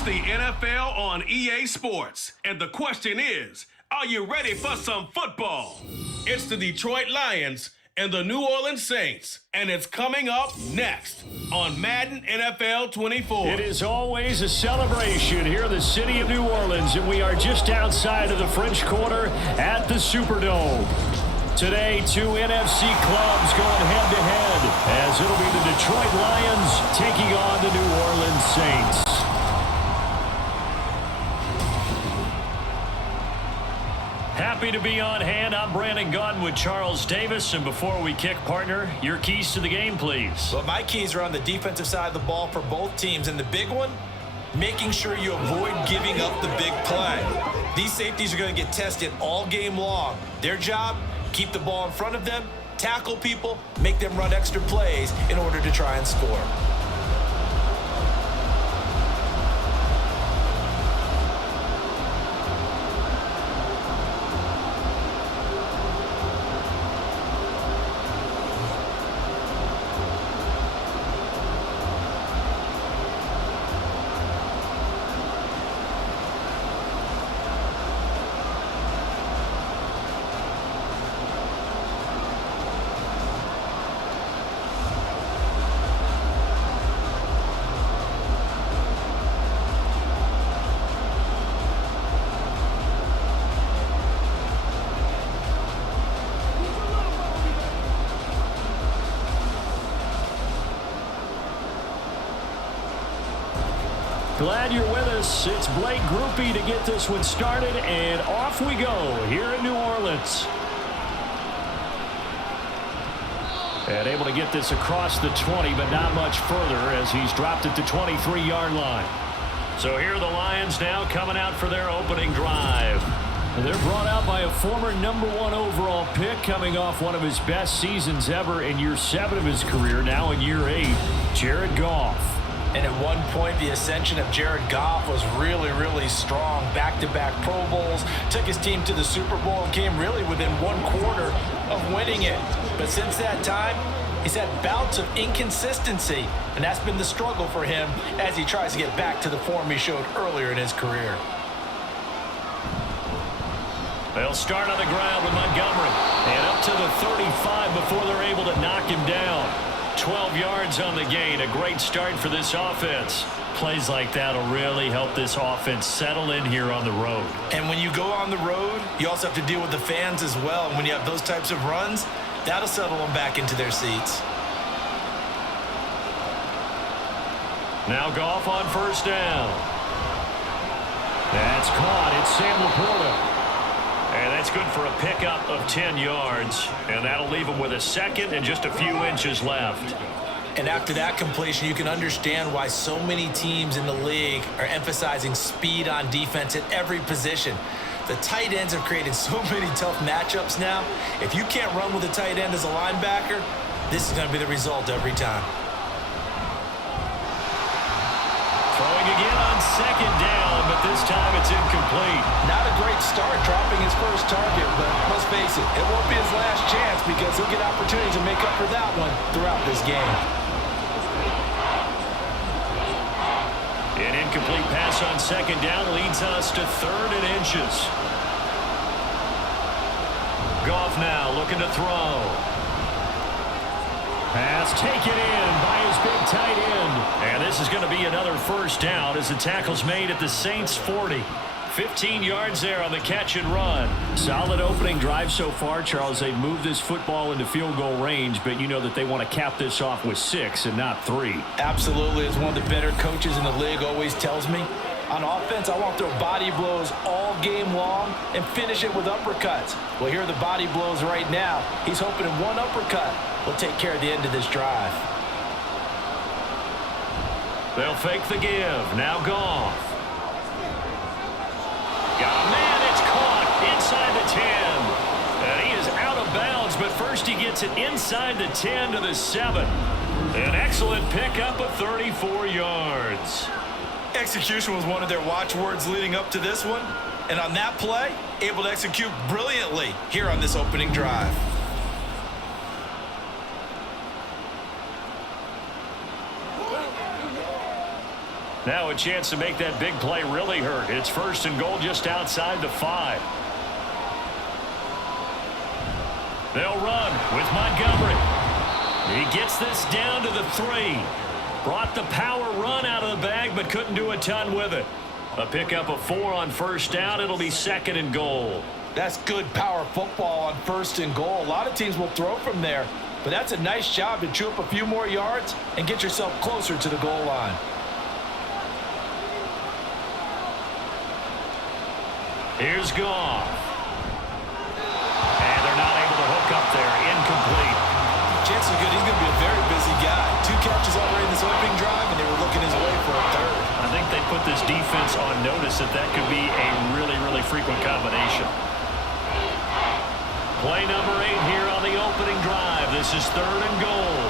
It's the NFL on EA Sports, and the question is, are you ready for some football? It's the Detroit Lions and the New Orleans Saints, and it's coming up next on Madden NFL 24. It is always a celebration here in the city of New Orleans, and we are just outside of the French Quarter at the Superdome. Today, two NFC clubs going head-to-head, as it'll be the Detroit Lions taking on the New Orleans Saints. Happy to be on hand. I'm Brandon Gaudin with Charles Davis. And before we kick, partner, your keys to the game, please. Well, my keys are on the defensive side of the ball for both teams. And the big one, making sure you avoid giving up the big play. These safeties are going to get tested all game long. Their job, keep the ball in front of them, tackle people, make them run extra plays in order to try and score. Glad you're with us. It's Blake Groupie to get this one started, and off we go here in New Orleans. And able to get this across the 20, but not much further as he's dropped at the 23-yard line. So here are the Lions now coming out for their opening drive. They're brought out by a former #1 overall pick coming off one of his best seasons ever in year 7 of his career, now in year 8, Jared Goff. And at one point, the ascension of Jared Goff was really, really strong. Back-to-back Pro Bowls, took his team to the Super Bowl and came really within 1/4 of winning it. But since that time, he's had bouts of inconsistency, and that's been the struggle for him as he tries to get back to the form he showed earlier in his career. They'll start on the ground with Montgomery, and up to the 35 before they're able to knock him down. 12 yards on the gain. A great start for this offense. Plays like that will really help this offense settle in here on the road. And when you go on the road, you also have to deal with the fans as well. And when you have those types of runs, that'll settle them back into their seats. Now Goff on first down. That's caught. It's Sam Laporta. And that's good for a pickup of 10 yards. And that'll leave him with a second and just a few inches left. And after that completion, you can understand why so many teams in the league are emphasizing speed on defense at every position. The tight ends have created so many tough matchups now. If you can't run with a tight end as a linebacker, this is going to be the result every time. Throwing again on second down, but this time it's incomplete. Not a great start dropping his first target, but let's face it won't be his last chance because he'll get opportunities to make up for that one throughout this game. An incomplete pass on second down leads us to 3rd and inches. Goff now looking to throw. Pass taken in by his big tight end. And this is going to be another first down as the tackle's made at the Saints' 40. 15 yards there on the catch and run. Solid opening drive so far, Charles. They've moved this football into field goal range, but you know that they want to cap this off with 6 and not 3. Absolutely. As one of the better coaches in the league always tells me, on offense, I want to throw body blows all game long and finish it with uppercuts. Well, here are the body blows right now. He's hoping in one uppercut will take care of the end of this drive. They'll fake the give. Now Goff. Got a man. It's caught inside the 10. And he is out of bounds, but first he gets it inside the 10 to the 7. An excellent pickup of 34 yards. Execution was one of their watchwords leading up to this one. And on that play, able to execute brilliantly here on this opening drive. Now a chance to make that big play really hurt. It's 1st and goal just outside the 5. They'll run with Montgomery. He gets this down to the 3. Brought the power run out of the bag, but couldn't do a ton with it. A pickup of 4 on 1st down. It'll be 2nd and goal. That's good power football on 1st and goal. A lot of teams will throw from there, but that's a nice job to chew up a few more yards and get yourself closer to the goal line. Here's Goff. And they're not able to hook up there. Incomplete. Chances are good he's going to be a very busy guy. 2 catches already in this opening drive, and they were looking his way for a 3rd. I think they put this defense on notice that that could be a really, really frequent combination. Play number 8 here on the opening drive. This is 3rd and goal.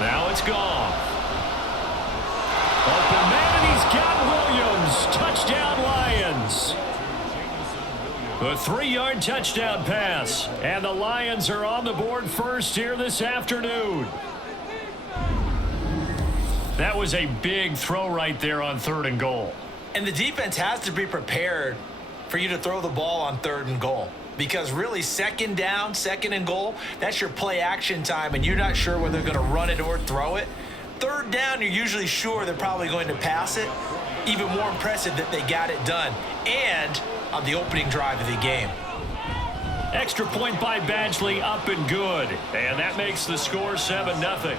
Now it's Goff. Open man, and he's got Williams. Touchdown, Lions. A 3-yard touchdown pass. And the Lions are on the board first here this afternoon. That was a big throw right there on 3rd and goal. And the defense has to be prepared for you to throw the ball on 3rd and goal. Because really, 2nd down, 2nd and goal, that's your play action time, and you're not sure whether they're going to run it or throw it. 3rd down, you're usually sure they're probably going to pass it. Even more impressive that they got it done. And on the opening drive of the game. Extra point by Badgley, up and good. And that makes the score 7-0.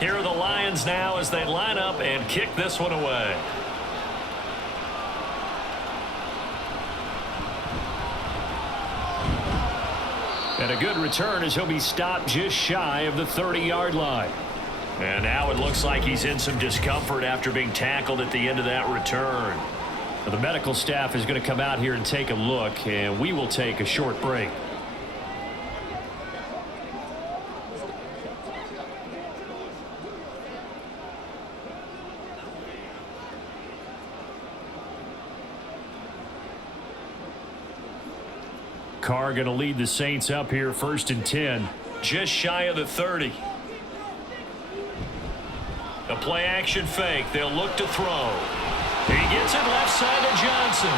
Here are the Lions now as they line up and kick this one away. And a good return as he'll be stopped just shy of the 30-yard line. And now it looks like he's in some discomfort after being tackled at the end of that return. The medical staff is going to come out here and take a look, and we will take a short break. Carr going to lead the Saints up here 1st and 10. Just shy of the 30. A play action fake. They'll look to throw. He gets it left side to Johnson.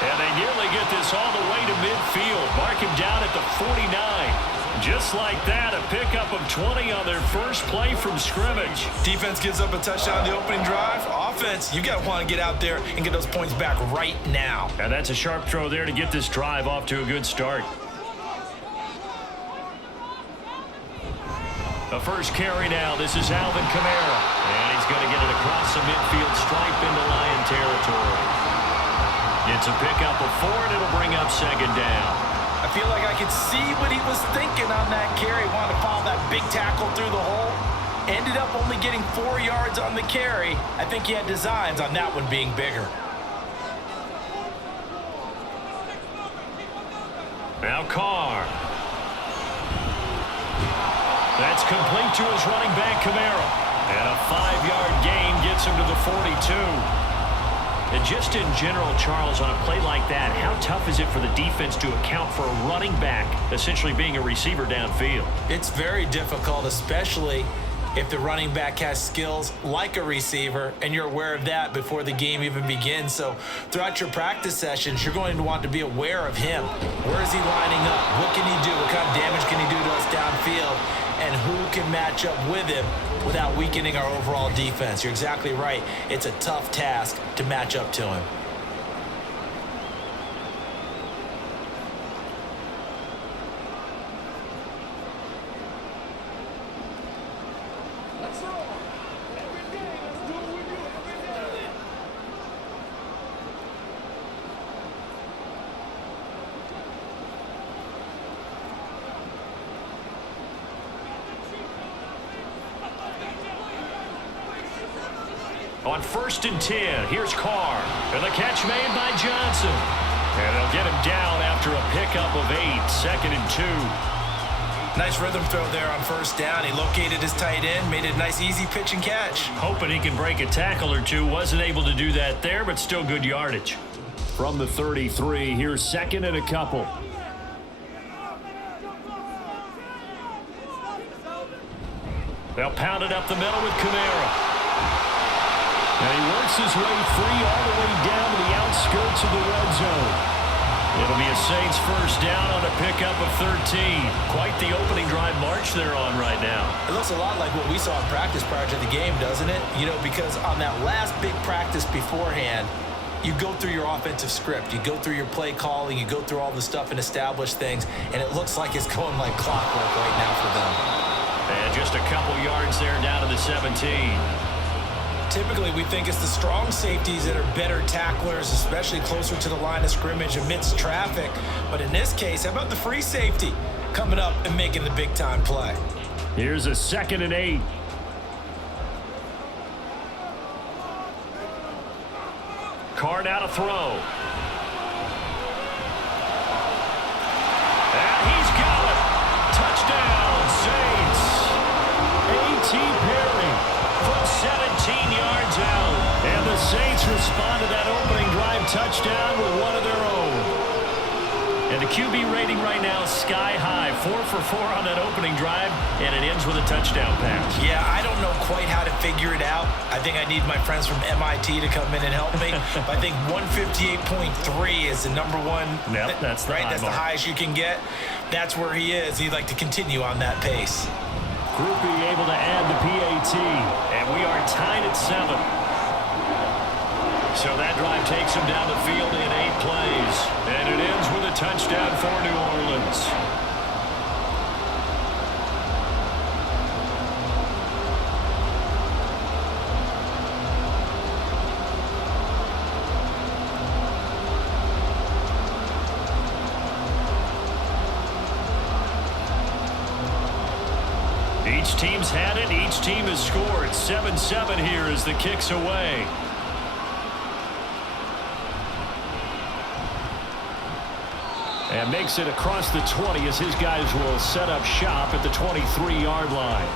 And they nearly get this all the way to midfield. Mark him down at the 49. Just like that, a pickup of 20 on their first play from scrimmage. Defense gives up a touchdown on the opening drive. Offense, you got to want to get out there and get those points back right now. And that's a sharp throw there to get this drive off to a good start. The first carry now. This is Alvin Kamara. And he's going to get it across the midfield stripe into Lion territory. It's a pickup of 4, and it'll bring up 2nd down. I feel like I could see what he was thinking on that carry. Wanted to follow that big tackle through the hole. Ended up only getting 4 yards on the carry. I think he had designs on that one being bigger. Now Carr. That's complete to his running back, Kamara. And a 5-yard gain gets him to the 42. And just in general, Charles, on a play like that, how tough is it for the defense to account for a running back essentially being a receiver downfield? It's very difficult, especially if the running back has skills like a receiver, and you're aware of that before the game even begins. So throughout your practice sessions, you're going to want to be aware of him. Where is he lining up? What can he do? What kind of damage can he do to us downfield? And who can match up with him without weakening our overall defense? You're exactly right. It's a tough task to match up to him. On 1st and 10, here's Carr. And the catch made by Johnson. And they'll get him down after a pickup of 8, 2nd and 2. Nice rhythm throw there on 1st down. He located his tight end, made it a nice easy pitch and catch. Hoping he can break a tackle or two. Wasn't able to do that there, but still good yardage. From the 33, here's 2nd and a couple. They'll pound it up the middle with Kamara. And he works his way free all the way down to the outskirts of the red zone. It'll be a Saints 1st down on a pickup of 13. Quite the opening drive march they're on right now. It looks a lot like what we saw in practice prior to the game, doesn't it? You know, because on that last big practice beforehand, you go through your offensive script. You go through your play calling. You go through all the stuff and establish things. And it looks like it's going like clockwork right now for them. And just a couple yards there down to the 17. Typically, we think it's the strong safeties that are better tacklers, especially closer to the line of scrimmage amidst traffic. But in this case, how about the free safety coming up and making the big-time play? Here's a 2nd and 8. Carr now to throw. And he's got it. Touchdown, Saints. A.T. Perry from 17 yards out. And the Saints respond to that opening drive touchdown with one of their own. And the QB rating right now is sky high. 4 for 4 on that opening drive, and it ends with a touchdown pass. Yeah, I don't know quite how to figure it out. I think I need my friends from MIT to come in and help me. But I think 158.3 is the number one. Yep, that's the right. high That's mark. the highest you can get. That's where he is. He'd like to continue on that pace. Groupie able to add the PAT, and we are tied at 7. So that drive takes him down the field in 8 plays, and it ends with a touchdown for New Orleans. Each team's had it. Each team has scored. 7-7 here as the kick's away. And makes it across the 20 as his guys will set up shop at the 23-yard line.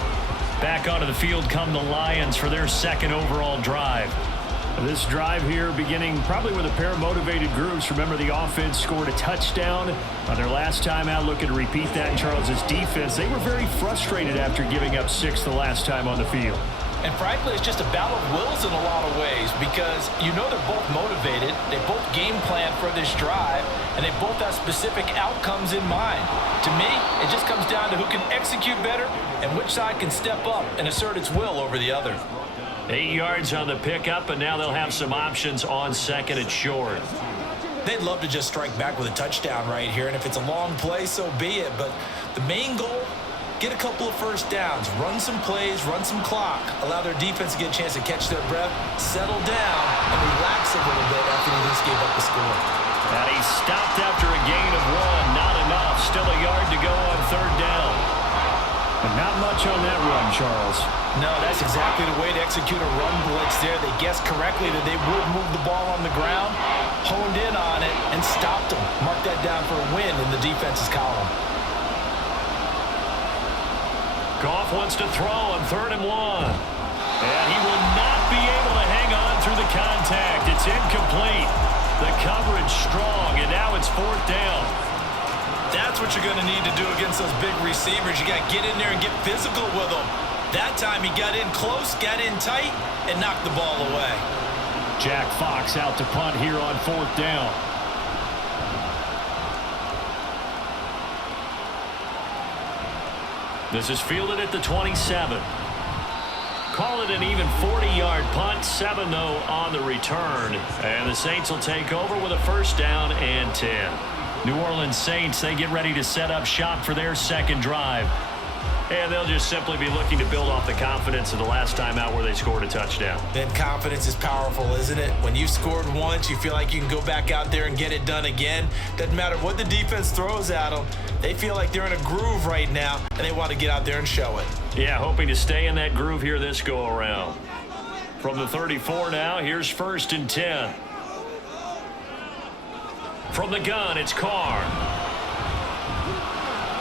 Back onto the field come the Lions for their 2nd overall drive. This drive here beginning probably with a pair of motivated groups. Remember, the offense scored a touchdown on their last time out. Looking to repeat that in Charles's defense. They were very frustrated after giving up 6 the last time on the field. And frankly, it's just a battle of wills in a lot of ways because you know they're both motivated. They both game plan for this drive, and they both have specific outcomes in mind. To me, it just comes down to who can execute better and which side can step up and assert its will over the other. 8 yards on the pickup, and now they'll have some options on 2nd and short. They'd love to just strike back with a touchdown right here, and if it's a long play, so be it. But the main goal, get a couple of 1st downs, run some plays, run some clock, allow their defense to get a chance to catch their breath, settle down, and relax a little bit after they just gave up the score. And he stopped after a gain of 1. Not enough. Still a yard to go on 3rd down. And not much on that run, Charles. No, that's exactly the way to execute a run blitz there. They guessed correctly that they would move the ball on the ground, honed in on it, and stopped them. Mark that down for a win in the defense's column. Goff wants to throw on 3rd and 1. And he will not be able to hang on through the contact. It's incomplete. The coverage strong, and now it's 4th down. That's what you're going to need to do against those big receivers. You got to get in there and get physical with them. That time he got in close, got in tight, and knocked the ball away. Jack Fox out to punt here on 4th down. This is fielded at the 27. Call it an even 40-yard punt. 7, though, on the return. And the Saints will take over with a 1st down and 10. New Orleans Saints, they get ready to set up shop for their 2nd drive. And they'll just simply be looking to build off the confidence of the last time out where they scored a touchdown. Then confidence is powerful, isn't it? When you've scored once, you feel like you can go back out there and get it done again. Doesn't matter what the defense throws at them. They feel like they're in a groove right now, and they want to get out there and show it. Yeah, hoping to stay in that groove here this go-around. From the 34 now, here's 1st and 10. From the gun, it's Carr.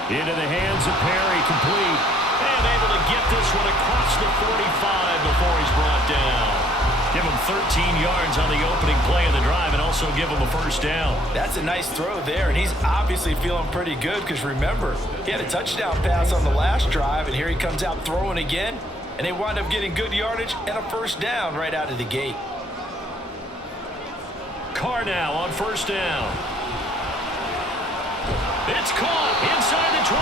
Into the hands of Perry, complete. And able to get this one across the 45 before he's brought down. Give him 13 yards on the opening play of the drive and also give him a 1st down. That's a nice throw there, and he's obviously feeling pretty good because remember, he had a touchdown pass on the last drive, and here he comes out throwing again, and they wind up getting good yardage and a 1st down right out of the gate. Carr now on 1st down. It's caught inside the 25.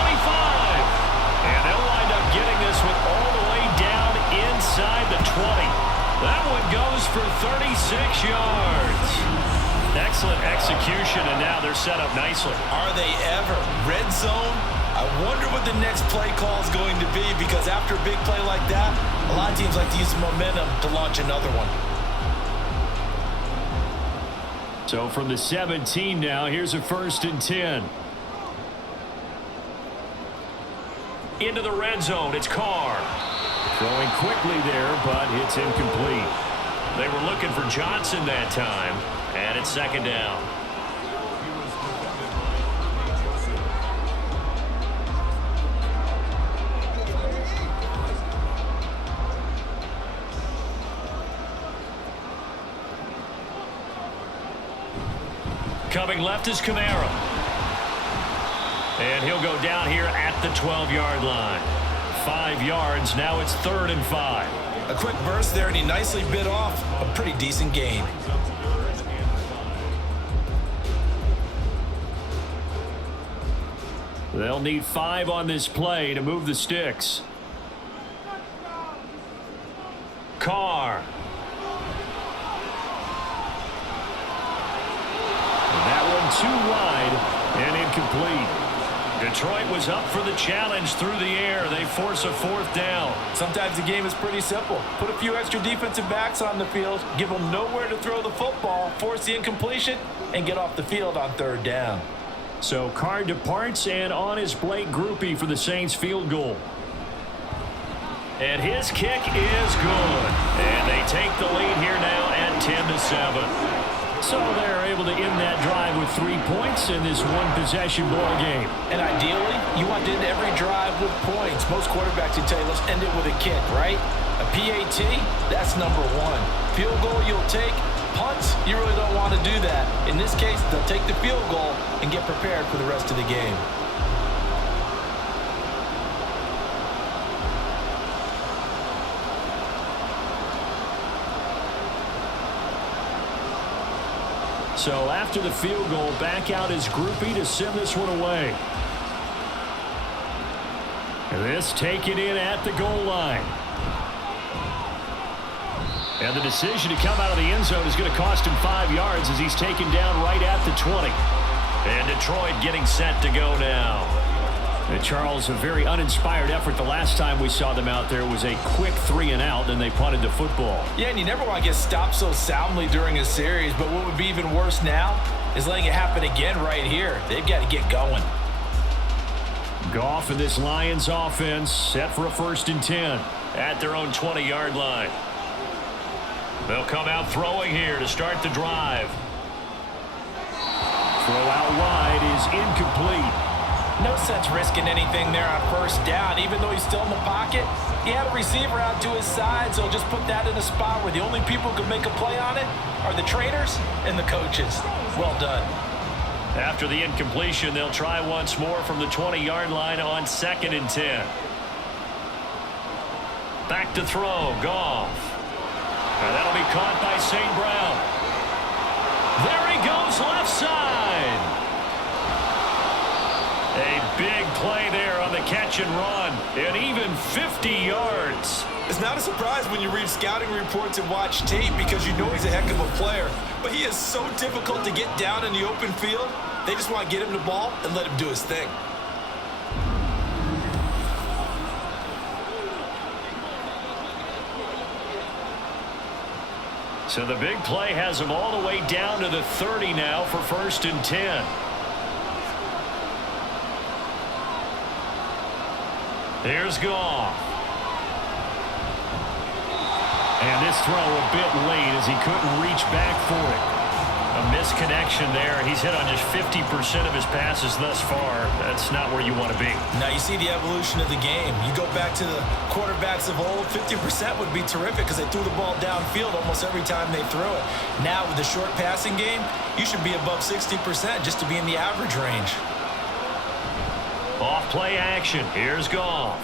And they'll wind up getting this one all the way down inside the 20. That one goes for 36 yards. Excellent execution, and now they're set up nicely. Are they ever? Red zone? I wonder what the next play call is going to be, because after a big play like that, a lot of teams like to use momentum to launch another one. So from the 17 now, here's a 1st and 10. Into the red zone, it's Carr. Throwing quickly there, but it's incomplete. They were looking for Johnson that time, and it's 2nd down. Coming left is Kamara. And he'll go down here at the 12-yard line. 5 yards, now it's 3rd and 5. A quick burst there, and he nicely bit off a pretty decent gain. They'll need 5 on this play to move the sticks. Carr. And that one too wide and incomplete. Detroit was up for the challenge through the air. They force a 4th down. Sometimes the game is pretty simple. Put a few extra defensive backs on the field, give them nowhere to throw the football, force the incompletion, and get off the field on 3rd down. So Carr departs, and on is Blake Grupe for the Saints field goal. And his kick is good. And they take the lead here now at 10-7. So they're able to end that drive with 3 points in this one-possession ball game. And ideally, you want to end every drive with points. Most quarterbacks would tell you, let's end it with a kick, right? A PAT, that's number 1. Field goal you'll take. Punts, you really don't want to do that. In this case, they'll take the field goal and get prepared for the rest of the game. So after the field goal, back out is Grupe to send this one away. And this taken in at the goal line. And the decision to come out of the end zone is going to cost him 5 yards as he's taken down right at the 20. And Detroit getting set to go now. And Charles, a very uninspired effort. The last time we saw them out there was a quick 3-and-out, then they punted the football. Yeah, and you never want to get stopped so soundly during a series, but what would be even worse now is letting it happen again right here. They've got to get going. Goff and this Lions offense set for a 1st and 10 at their own 20-yard line. They'll come out throwing here to start the drive. Throw out wide is incomplete. No sense risking anything there on 1st down. Even though he's still in the pocket, he had a receiver out to his side, so just put that in a spot where the only people who can make a play on it are the trainers and the coaches. Well done. After the incompletion, they'll try once more from the 20-yard line on 2nd and 10. Back to throw, Goff. And that'll be caught by St. Brown. There he goes, left side. A big play there on the catch and run, and even 50 yards. It's not a surprise when you read scouting reports and watch tape because you know he's a heck of a player. But he is so difficult to get down in the open field. They just want to get him the ball and let him do his thing. So the big play has him all the way down to the 30 now for 1st and 10. Here's Goff. And this throw a bit late as he couldn't reach back for it. A misconnection there. He's hit on just 50% of his passes thus far. That's not where you want to be. Now you see the evolution of the game. You go back to the quarterbacks of old, 50% would be terrific because they threw the ball downfield almost every time they threw it. Now with the short passing game, you should be above 60% just to be in the average range. Off play action. Here's Goff.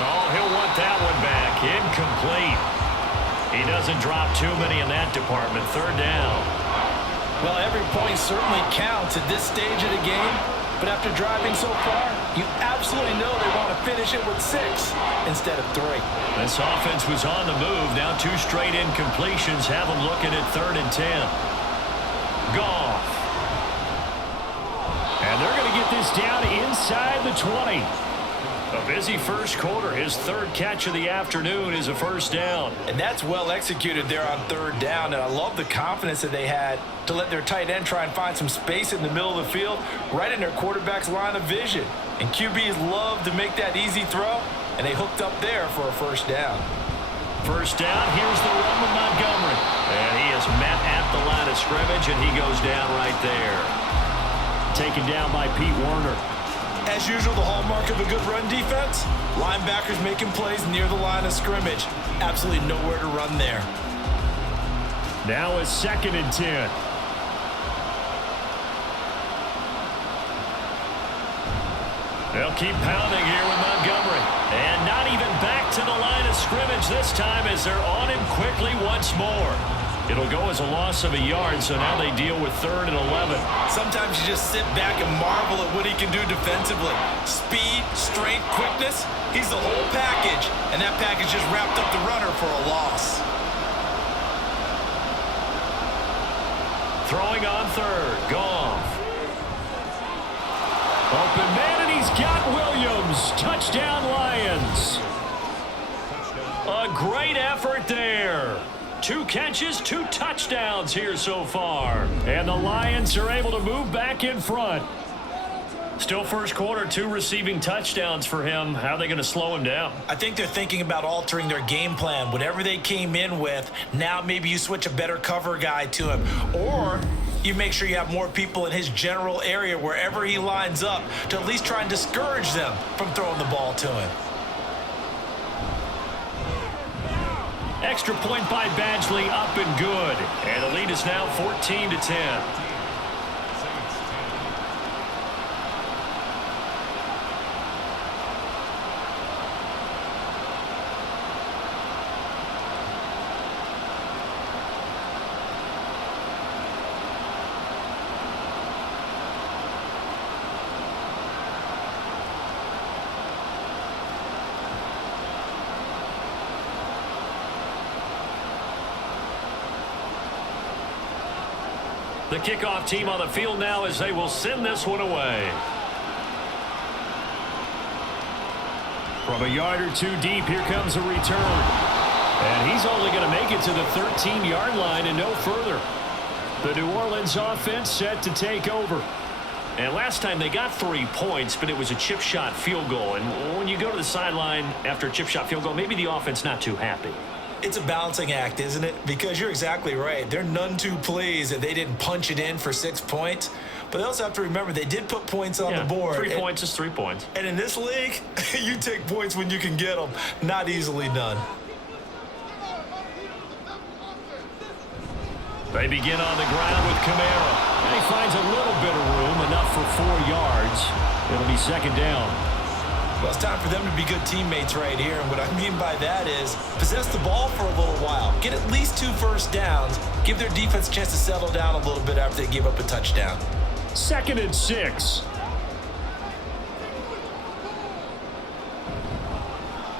Oh, he'll want that one back. Incomplete. He doesn't drop too many in that department. Third down. Well, every point certainly counts at this stage of the game, but after driving so far, you absolutely know they want to finish it with 6 instead of 3. This offense was on the move. Now 2 straight incompletions have them looking at 3rd and 10. Goff. And they're going to get this down inside the 20. A busy first quarter. His 3rd catch of the afternoon is a first down. And that's well executed there on 3rd down. And I love the confidence that they had to let their tight end try and find some space in the middle of the field, right in their quarterback's line of vision. And QBs love to make that easy throw, and they hooked up there for a first down. First down, here's the run with Montgomery. And he is met at the line of scrimmage, and he goes down right there. Taken down by Pete Werner. As usual, the hallmark of a good run defense, linebackers making plays near the line of scrimmage. Absolutely nowhere to run there. Now it's 2nd and 10. They'll keep pounding here with Montgomery. And not even back to the line of scrimmage this time as they're on him quickly once more. It'll go as a loss of a yard, so now they deal with 3rd and 11. Sometimes you just sit back and marvel at what he can do defensively. Speed, strength, quickness, he's the whole package. And that package just wrapped up the runner for a loss. Throwing on 3rd, Goff. Open man, and he's got Williams. Touchdown, Lions. A great effort there. 2 catches, 2 touchdowns here so far. And the Lions are able to move back in front. Still first quarter, 2 receiving touchdowns for him. How are they going to slow him down? I think they're thinking about altering their game plan. Whatever they came in with, now maybe you switch a better cover guy to him. Or you make sure you have more people in his general area wherever he lines up to at least try and discourage them from throwing the ball to him. Extra point by Badgley, up and good. And the lead is now 14-10. The kickoff team on the field now as they will send this one away. From a yard or 2 deep, here comes a return. And he's only going to make it to the 13-yard line and no further. The New Orleans offense set to take over. And last time they got 3 points, but it was a chip shot field goal. And when you go to the sideline after a chip shot field goal, maybe the offense not too happy. It's a balancing act, isn't it? Because you're exactly right. They're none too pleased that they didn't punch it in for 6 points. But they also have to remember they did put points on the board. 3 points is 3 points. And in this league, you take points when you can get them. Not easily done. They begin on the ground with Kamara. And he finds a little bit of room, enough for 4 yards. It'll be 2nd down. Well, it's time for them to be good teammates right here. And what I mean by that is possess the ball for a little while. Get at least 2 first downs. Give their defense a chance to settle down a little bit after they give up a touchdown. 2nd and 6.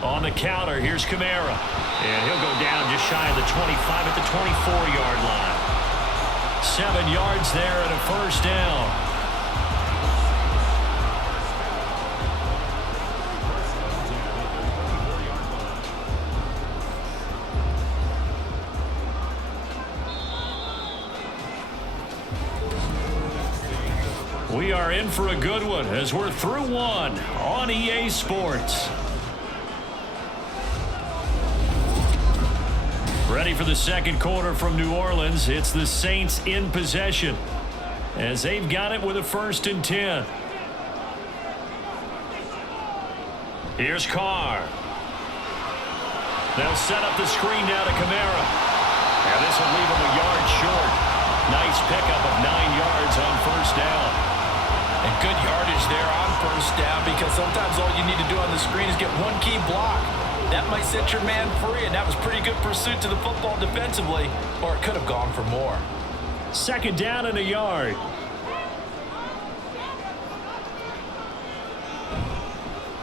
On the counter, here's Kamara. And he'll go down just shy of the 25 at the 24-yard line. 7 yards there and a first down. We are in for a good one as we're through 1 on EA Sports. ready for the second quarter from New Orleans. It's the Saints in possession as they've got it with a 1st and 10. Here's Carr. They'll set up the screen now to Kamara. And this will leave him a yard short. Nice pickup of 9 yards on 1st down. And good yardage there on 1st down, because sometimes all you need to do on the screen is get one key block. That might set your man free, and that was pretty good pursuit to the football defensively, or it could have gone for more. 2nd down and a yard.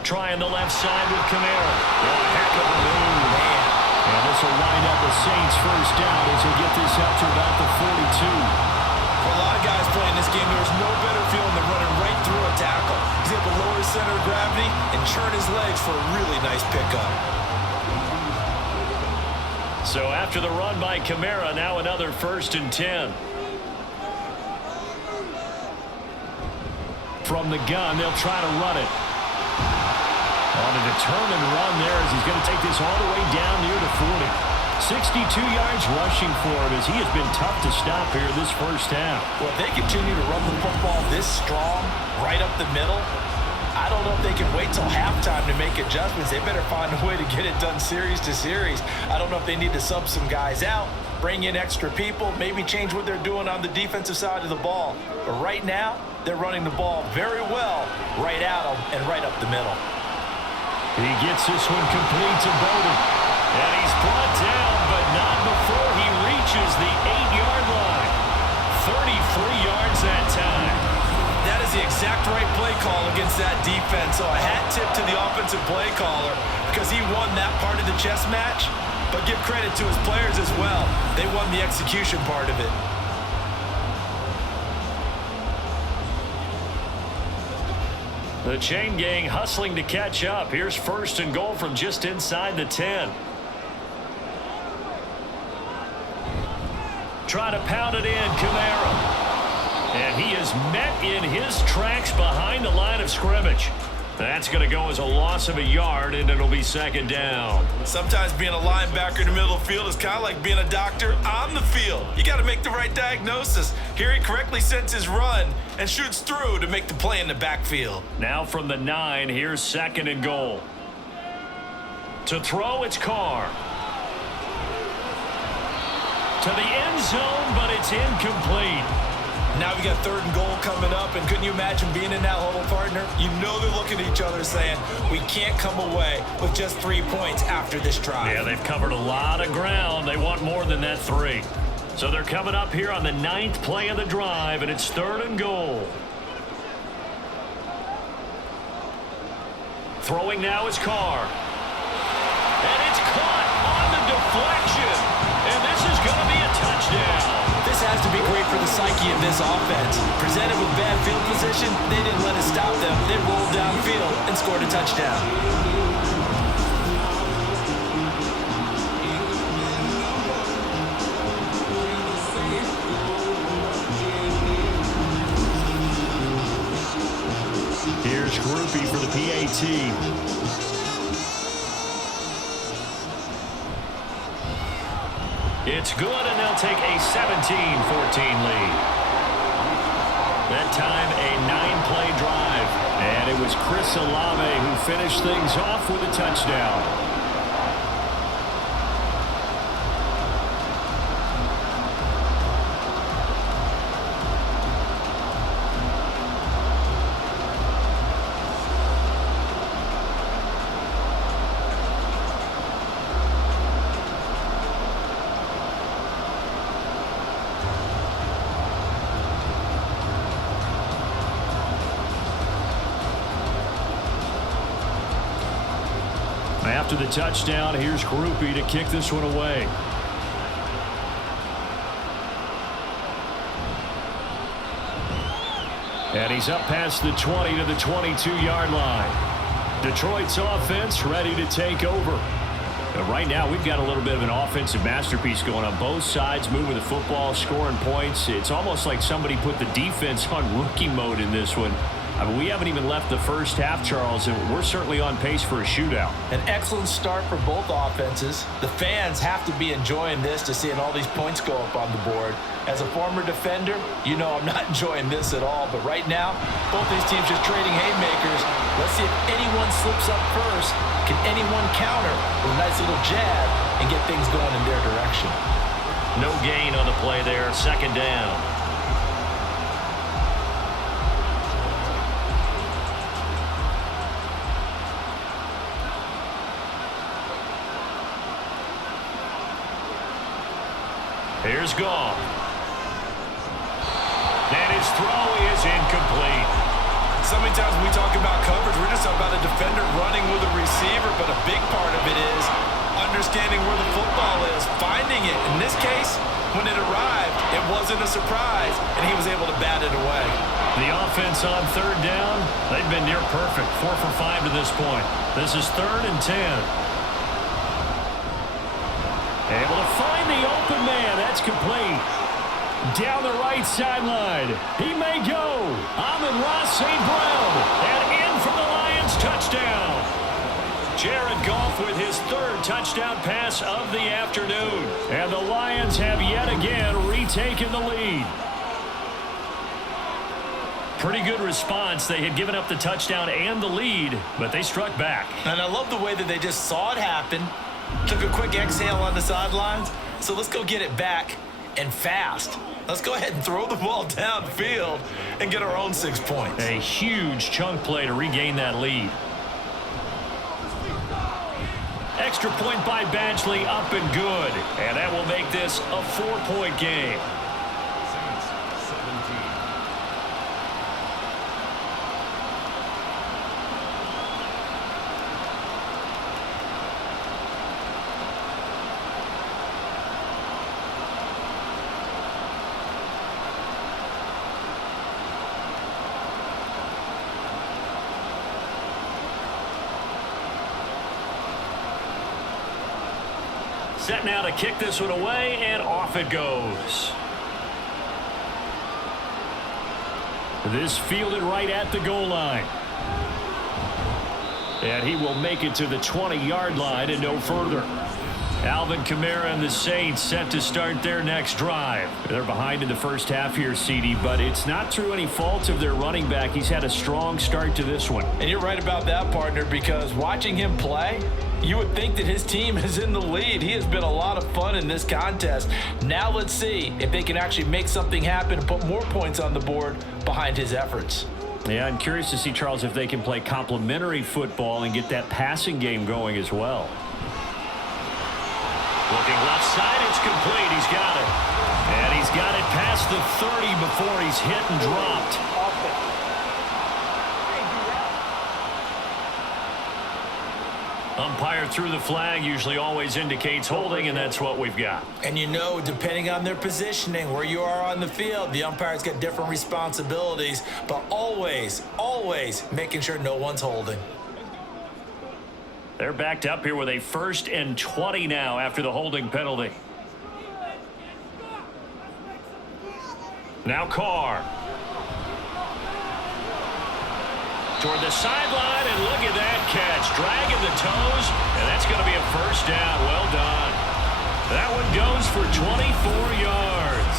Trying the left side with Kamara. Heck of a move. And this will wind up the Saints' 1st down as they get this up to about the 42. For a lot of guys playing this game, there's no better feeling than running right through a tackle. He's able to lower his center of gravity and churn his legs for a really nice pickup. So after the run by Kamara, now another 1st and 10. From the gun, they'll try to run it. On a determined run there as he's going to take this all the way down near the 40. 62 yards rushing for him as he has been tough to stop here this 1st half. Well, if they continue to run the football this strong, right up the middle, I don't know if they can wait till halftime to make adjustments. They better find a way to get it done series to series. I don't know if they need to sub some guys out, bring in extra people, maybe change what they're doing on the defensive side of the ball. But right now, they're running the ball very well right at them and right up the middle. He gets this one complete to Bowden. And he's brought down, but not before he reaches the 8-yard line. 33 yards that time. That is the exact right play call against that defense. So a hat tip to the offensive play caller, because he won that part of the chess match. But give credit to his players as well. They won the execution part of it. The chain gang hustling to catch up. Here's 1st and goal from just inside the 10. Try to pound it in, Kamara. And he is met in his tracks behind the line of scrimmage. That's going to go as a loss of a yard, and it'll be 2nd down. Sometimes being a linebacker in the middle of the field is kind of like being a doctor on the field. You got to make the right diagnosis. Here he correctly sets his run and shoots through to make the play in the backfield. Now from the 9, here's 2nd and goal. To throw, it's Carr. To the end zone, but it's incomplete. Now we got 3rd and goal coming up, and couldn't you imagine being in that huddle, partner? You know they're looking at each other saying, we can't come away with just 3 points after this drive. Yeah, they've covered a lot of ground. They want more than that 3. So they're coming up here on the 9th play of the drive, and it's 3rd and goal. Throwing now is Carr. And it's caught on the deflection. And this is going to be a touchdown. This has to be great for the psyche of this offense. Presented with bad field position, they didn't let it stop them. They rolled downfield and scored a touchdown. Here's Groupie for the PAT. It's good, and they'll take a 17-14 lead. That time, a 9-play drive. And it was Chris Olave who finished things off with a touchdown. After the touchdown, here's Groupie to kick this one away. And he's up past the 20 to the 22-yard line. Detroit's offense ready to take over. But right now, we've got a little bit of an offensive masterpiece going on both sides, moving the football, scoring points. It's almost like somebody put the defense on rookie mode in this one. I mean, we haven't even left the first half, Charles, and we're certainly on pace for a shootout. An excellent start for both offenses. The fans have to be enjoying this to seeing all these points go up on the board. As a former defender, you know I'm not enjoying this at all. But right now, both these teams just trading haymakers. Let's see if anyone slips up first. Can anyone counter with a nice little jab and get things going in their direction? No gain on the play there. Second down. Here's Goff. And his throw is incomplete. So many times when we talk about coverage, we're just talking about a defender running with a receiver, but a big part of it is understanding where the football is, finding it. In this case, when it arrived, it wasn't a surprise, and he was able to bat it away. The offense on third down, they've been near perfect, 4 for 5 to this point. This is 3rd and 10. Able to find the open man. That's complete. Down the right sideline. He may go. Amon-Ra St. Brown. And in for the Lions touchdown. Jared Goff with his 3rd touchdown pass of the afternoon. And the Lions have yet again retaken the lead. Pretty good response. They had given up the touchdown and the lead, but they struck back. And I love the way that they just saw it happen. Took a quick exhale on the sidelines. So let's go get it back and fast. Let's go ahead and throw the ball downfield and get our own 6 points. A huge chunk play to regain that lead. Extra point by Badgley, up and good. And that will make this a 4-point game. Set now to kick this one away, and off it goes. This fielded right at the goal line. And he will make it to the 20-yard line and no further. Alvin Kamara and the Saints set to start their next drive. They're behind in the first half here, CD, but it's not through any fault of their running back. He's had a strong start to this one. And you're right about that, partner, because watching him play, you would think that his team is in the lead. He has been a lot of fun in this contest. Now let's see if they can actually make something happen and put more points on the board behind his efforts. Yeah, I'm curious to see, Charles, if they can play complementary football and get that passing game going as well. Looking left side, it's complete. He's got it. And he's got it past the 30 before he's hit and dropped. Umpire threw the flag, usually always indicates holding, and that's what we've got. And you know, depending on their positioning, where you are on the field, the umpire's got different responsibilities, but always, always making sure no one's holding. They're backed up here with a 1st and 20 now after the holding penalty. Now Carr. Toward the sideline, and look at that catch. Dragging the toes, and that's going to be a 1st down. Well done. That one goes for 24 yards.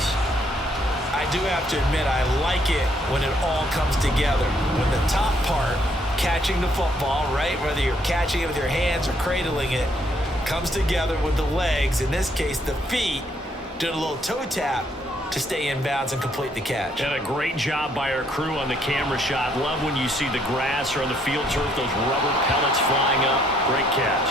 I do have to admit, I like it when it all comes together. When the top part, catching the football, right, whether you're catching it with your hands or cradling it, comes together with the legs, in this case the feet, doing a little toe tap to stay in bounds and complete the catch. And a great job by our crew on the camera shot. Love when you see the grass or on the field turf, those rubber pellets flying up. Great catch.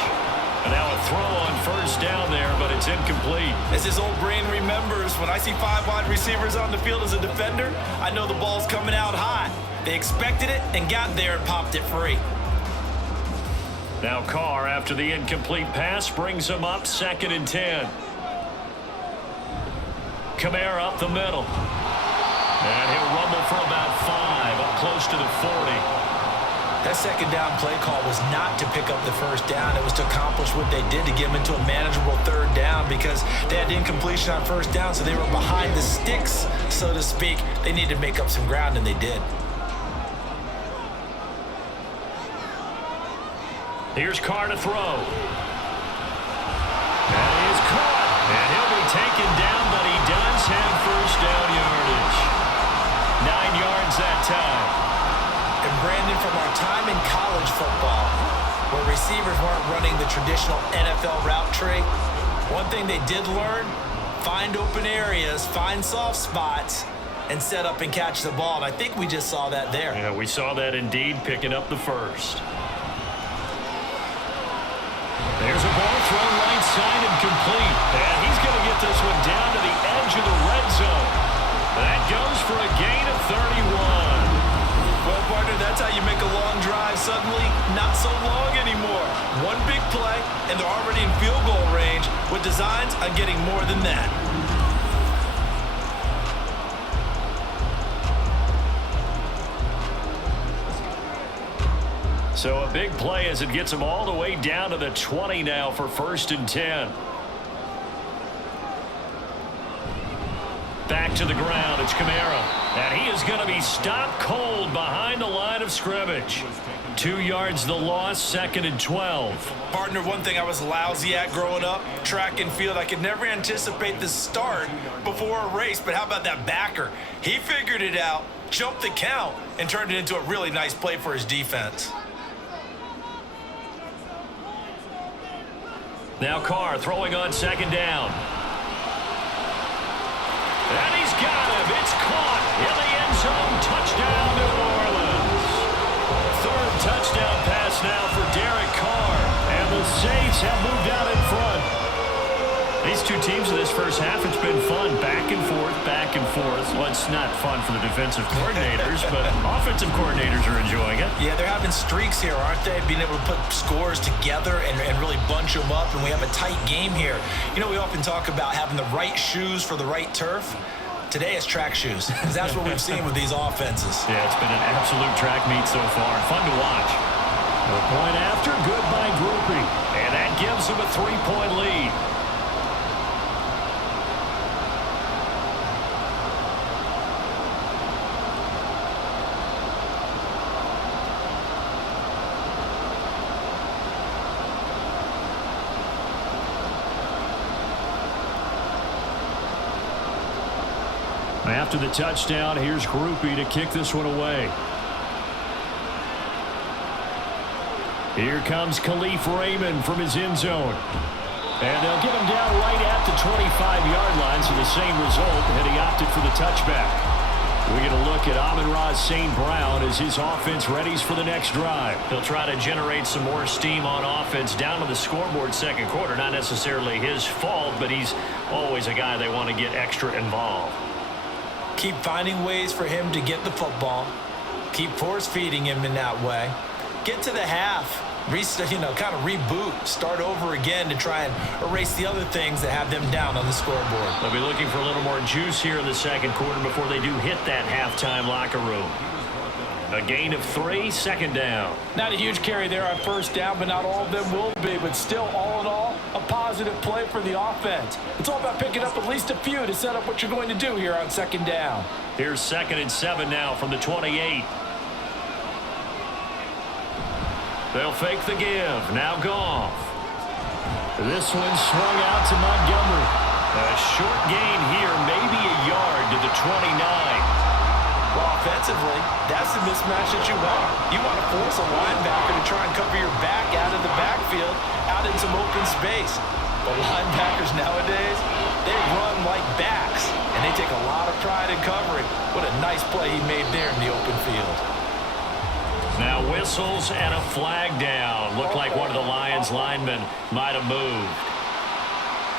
And now a throw on 1st down there, but it's incomplete. As his old brain remembers, when I see 5 wide receivers on the field as a defender, I know the ball's coming out hot. They expected it and got there and popped it free. Now Carr, after the incomplete pass, brings him up 2nd and 10. Kamara up the middle. And he'll rumble for about 5, up close to the 40. That 2nd down play call was not to pick up the 1st down. It was to accomplish what they did, to get them into a manageable 3rd down, because they had incompletion on 1st down, so they were behind the sticks, so to speak. They needed to make up some ground, and they did. Here's Carr to throw. That is caught. And he'll be taken down, but he does have first down yardage. 9 yards that time. And Brandon, from our time in college football, where receivers weren't running the traditional NFL route tree, one thing they did learn, find open areas, find soft spots, and set up and catch the ball. And I think we just saw that there. Yeah, we saw that indeed, picking up the first. There's a ball thrown right side and complete. And he's going to get this one down to the edge of the red zone. That goes for a gain of 31. Well, partner, that's how you make a long drive suddenly not so long anymore. One big play, and they're already in field goal range with designs on getting more than that. So a big play as it gets them all the way down to the 20 now for 1st and 10. Back to the ground. It's Kamara. And he is going to be stopped cold behind the line of scrimmage. 2 yards the loss, 2nd and 12. Partner, one thing I was lousy at growing up, track and field. I could never anticipate the start before a race, but how about that backer? He figured it out, jumped the count, and turned it into a really nice play for his defense. Now Carr throwing on 2nd down. And he's got him. It's caught in the end zone. Touchdown, New Orleans. 3rd touchdown pass now for Derek Carr. And the Saints have moved out in front. These two teams in this first half, it's been fun. Back and forth, back and forth. Well, it's not fun for the defensive coordinators, but offensive coordinators are enjoying it. Yeah, they're having streaks here, aren't they? Being able to put scores together and really bunch them up, and we have a tight game here. You know, we often talk about having the right shoes for the right turf. Today it's track shoes, because that's what we've seen with these offenses. Yeah, it's been an absolute track meet so far. Fun to watch. The point after, good by Groupie. And that gives them a 3-point lead. After the touchdown, here's Groupie to kick this one away. Here comes Khalif Raymond from his end zone. And they'll get him down right at the 25-yard line, so the same result, and he opted for the touchback. We get a look at Amon-Ra St. Brown as his offense readies for the next drive. He'll try to generate some more steam on offense down to the scoreboard 2nd quarter. Not necessarily his fault, but he's always a guy they want to get extra involved. Keep finding ways for him to get the football. Keep force-feeding him in that way. Get to the half. Kind of reboot. Start over again to try and erase the other things that have them down on the scoreboard. They'll be looking for a little more juice here in the 2nd quarter before they do hit that halftime locker room. A gain of 3, 2nd down. Not a huge carry there on 1st down, but not all of them will be. But still, all in all, a positive play for the offense. It's all about picking up at least a few to set up what you're going to do here on 2nd down. Here's 2nd and 7 now from the 28. They'll fake the give. Now Goff. This one swung out to Montgomery. A short gain here, maybe a yard to the 29. Well, offensively, that's the mismatch that you want. You want to force a linebacker to try and cover your back out of the backfield, out in some open space. But linebackers nowadays, they run like backs, and they take a lot of pride in covering. What a nice play he made there in the open field. Now whistles and a flag down. Looked like one of the Lions linemen might have moved.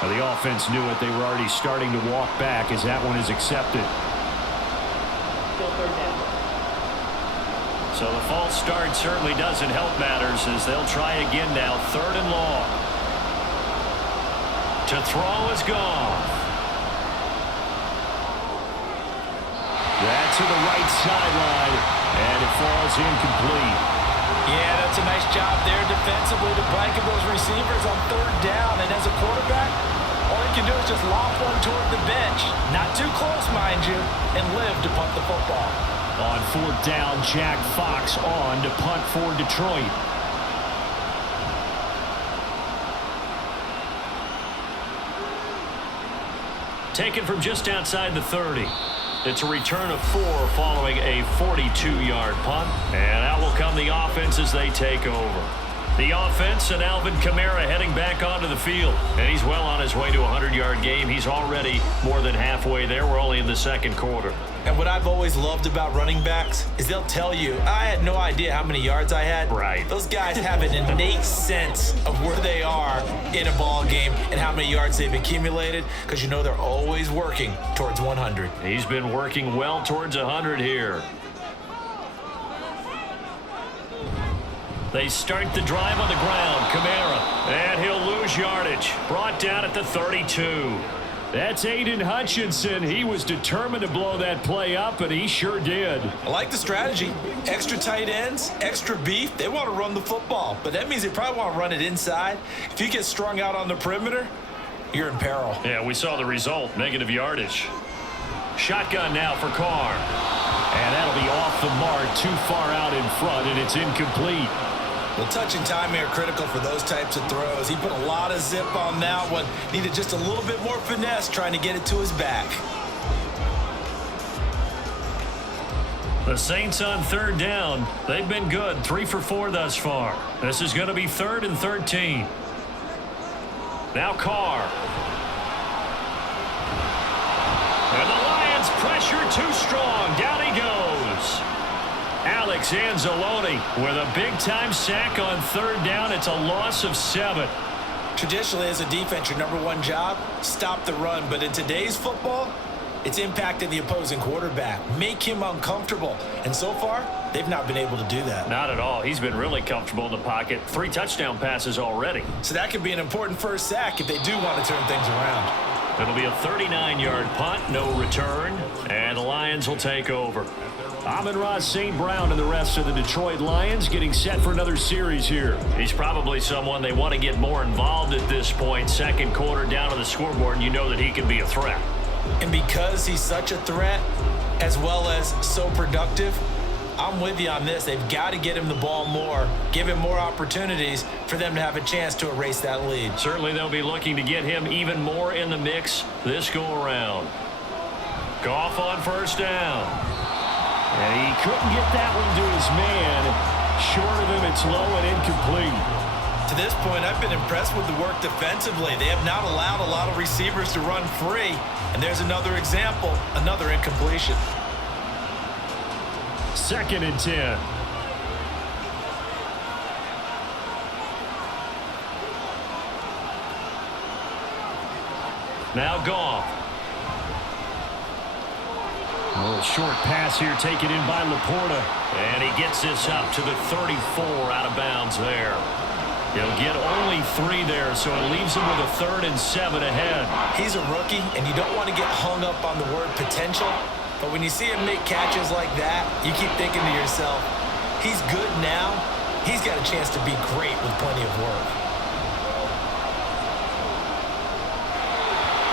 Now, the offense knew it. They were already starting to walk back as that one is accepted. So the false start certainly doesn't help matters as they'll try again now. 3rd and long. To throw is Goff. That's to the right sideline, and it falls incomplete. Yeah, that's a nice job there defensively to blanket those receivers on 3rd down. And as a quarterback, all you can do is just lob one toward the bench. Not too close, mind you, and live to punt the football. On 4th down, Jack Fox on to punt for Detroit. taken from just outside the 30. It's a return of 4 following a 42-yard punt. And out will come the offense as they take over. The offense and Alvin Kamara heading back onto the field. And he's well on his way to a 100-yard game. He's already more than halfway there. We're only in the second quarter. And what I've always loved about running backs is they'll tell you, I had no idea how many yards I had. Right. Those guys have an innate sense of where they are in a ball game and how many yards they've accumulated because you know they're always working towards 100. He's been working well towards 100 here. They start the drive on the ground. Kamara. And he'll lose yardage. Brought down at the 32. That's Aiden Hutchinson. He was determined to blow that play up, and he sure did. I like the strategy. Extra tight ends, extra beef. They want to run the football, but that means they probably want to run it inside. If you get strung out on the perimeter, you're in peril. Yeah, we saw the result. Negative yardage. Shotgun now for Carr. And that'll be off the mark, too far out in front, and it's incomplete. Well, touch and timing are critical for those types of throws. He put a lot of zip on that one. Needed just a little bit more finesse trying to get it to his back. The Saints on third down. They've been good. 3 for 4 thus far. This is going to be 3rd and 13. Now Carr. And the Lions pressure too strong. Down he goes. Alex Anzalone with a big-time sack on third down. It's a loss of 7. Traditionally, as a defense, your number one job, stop the run. But in today's football, it's impacting the opposing quarterback. Make him uncomfortable. And so far, they've not been able to do that. Not at all. He's been really comfortable in the pocket. 3 touchdown passes already. So that could be an important first sack if they do want to turn things around. It'll be a 39-yard punt, no return, and the Lions will take over. Amon-Ra St. Brown and the rest of the Detroit Lions getting set for another series here. He's probably someone they want to get more involved at this point. Second quarter down on the scoreboard, and you know that he can be a threat. And because he's such a threat, as well as so productive, I'm with you on this. They've got to get him the ball more, give him more opportunities for them to have a chance to erase that lead. Certainly they'll be looking to get him even more in the mix this go-around. Goff on first down. And he couldn't get that one to his man. Short of him, it's low and incomplete. To this point, I've been impressed with the work defensively. They have not allowed a lot of receivers to run free. And there's another example, another incompletion. 2nd and 10. Now Goff. A short pass here taken in by Laporta. And he gets this up to the 34 out of bounds there. He'll get only 3 there, so it leaves him with a 3rd and 7 ahead. He's a rookie, and you don't want to get hung up on the word potential. But when you see him make catches like that, you keep thinking to yourself, he's good now. He's got a chance to be great with plenty of work.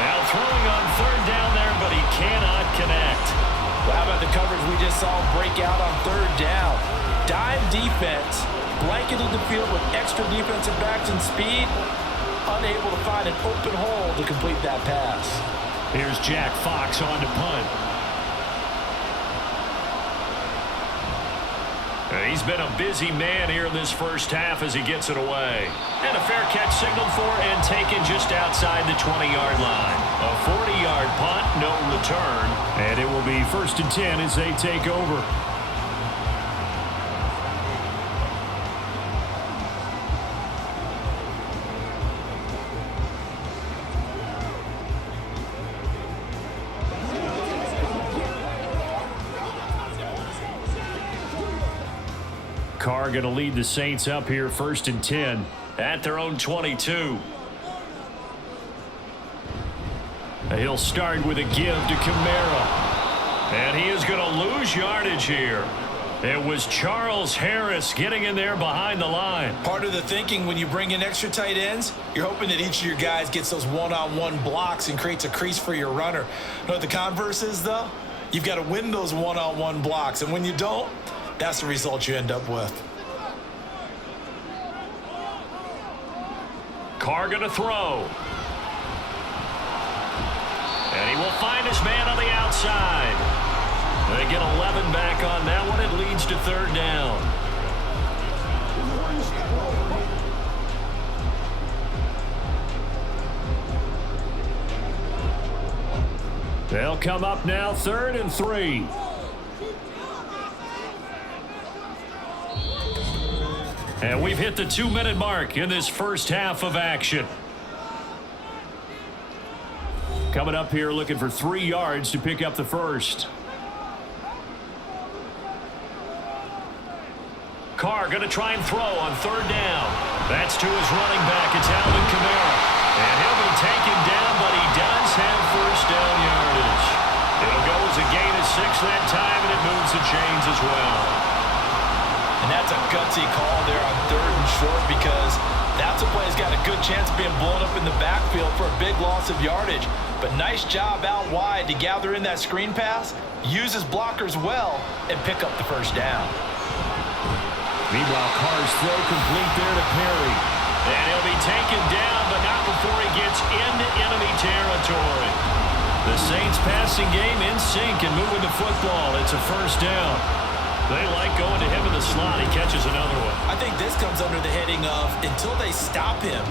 Now throwing on third down there, but he cannot connect. Well, how about the coverage we just saw break out on third down? Dime defense, blanketed the field with extra defensive backs and speed, unable to find an open hole to complete that pass. Here's Jack Fox on to punt. He's been a busy man here in this first half as he gets it away. And a fair catch signaled for and taken just outside the 20-yard line. A 40-yard punt, no return. And it will be 1st and 10 as they take over. Carr going to lead the Saints up here 1st and 10 at their own 22. He'll start with a give to Kamara. And he is going to lose yardage here. It was Charles Harris getting in there behind the line. Part of the thinking when you bring in extra tight ends, you're hoping that each of your guys gets those one-on-one blocks and creates a crease for your runner. You know what the converse is, though? You've got to win those one-on-one blocks. And when you don't, that's the result you end up with. Carr going to throw. And he his man on the outside. They get 11 back on that one. It leads to third down. They'll come up now, 3rd and 3. And we've hit the 2-minute mark in this first half of action. Coming up here looking for 3 yards to pick up the first. Carr going to try and throw on 3rd down. That's to his running back. It's Alvin Kamara. And he'll be taken down, but he does have first down yardage. It'll go as a gain of 6 that time, and it moves the chains as well. And that's a gutsy call there on 3rd and short, because that's a play that's got a good chance of being blown up in the backfield for a big loss of yardage. But nice job out wide to gather in that screen pass, use his blockers well, and pick up the first down. Meanwhile, Carr's throw complete there to Perry. And he'll be taken down, but not before he gets into enemy territory. The Saints passing game in sync and moving the football. It's a first down. They like going to him in the slot. He catches another one. I think this comes under the heading of, until they stop him,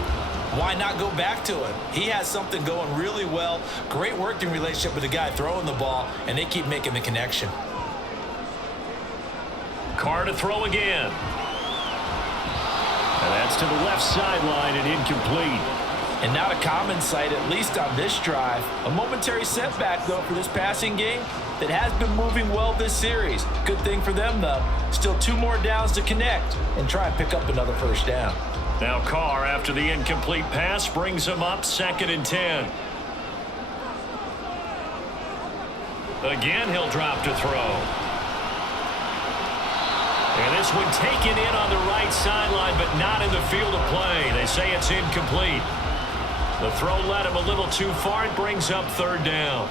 why not go back to him? He has something going really well. Great working relationship with the guy throwing the ball, and they keep making the connection. Carr to throw again. And that's to the left sideline and incomplete. And not a common sight, at least on this drive. A momentary setback, though, for this passing game that has been moving well this series. Good thing for them, though. Still 2 more downs to connect and try and pick up another first down. Now Carr, after the incomplete pass, brings him up 2nd and 10. Again, he'll drop to throw. And this one taken in on the right sideline, but not in the field of play. They say it's incomplete. The throw led him a little too far. It brings up 3rd down.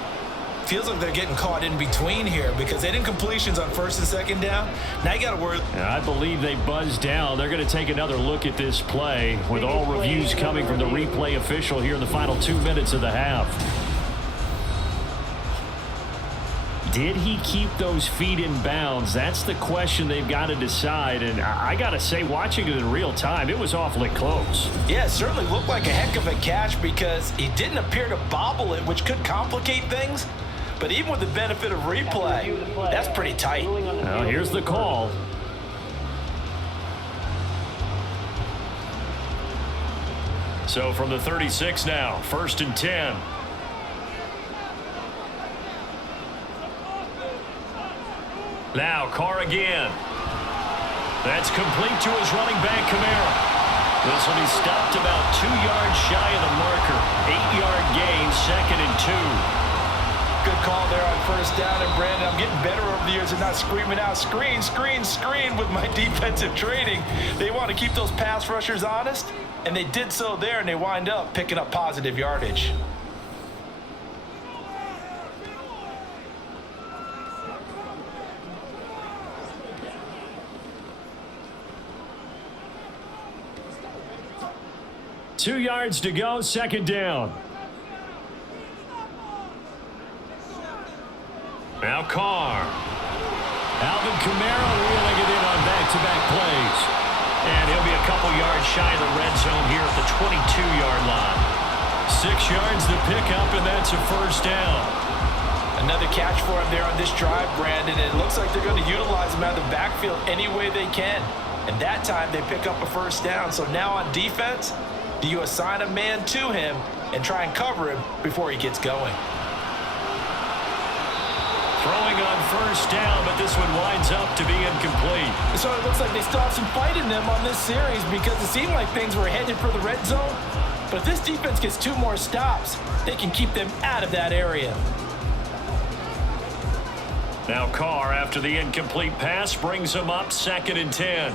Feels like they're getting caught in between here, because they did incompletions on 1st and 2nd down. Now you got to worry. And I believe they buzzed down. They're going to take another look at this play, with all reviews coming from the replay official here in the final 2 minutes of the half. Did he keep those feet in bounds? That's the question they've got to decide. And I got to say, watching it in real time, it was awfully close. Yeah, it certainly looked like a heck of a catch, because he didn't appear to bobble it, which could complicate things. But even with the benefit of replay, that's pretty tight. Now here's the call. So from the 36 now, 1st and 10. Now Carr again. That's complete to his running back, Kamara. This will be stopped about 2 yards shy of the marker. 8-yard gain, 2nd and 2. Good call there on 1st down. And Brandon, I'm getting better over the years at not screaming out, screen, screen, screen with my defensive training. They want to keep those pass rushers honest, and they did so there, and they wind up picking up positive yardage. Two yards to go, 2nd down. Now Carr. Alvin Kamara reeling it in on back-to-back plays. And he'll be a couple yards shy of the red zone here at the 22-yard line. 6 yards to pick up, and that's a first down. Another catch for him there on this drive, Brandon. And it looks like they're going to utilize him out of the backfield any way they can. And that time they pick up a first down. So now on defense, do you assign a man to him and try and cover him before he gets going? Throwing on 1st down, but this one winds up to be incomplete. So it looks like they still have some fight in them on this series, because it seemed like things were headed for the red zone. But if this defense gets 2 more stops, they can keep them out of that area. Now Carr, after the incomplete pass, brings him up 2nd and 10.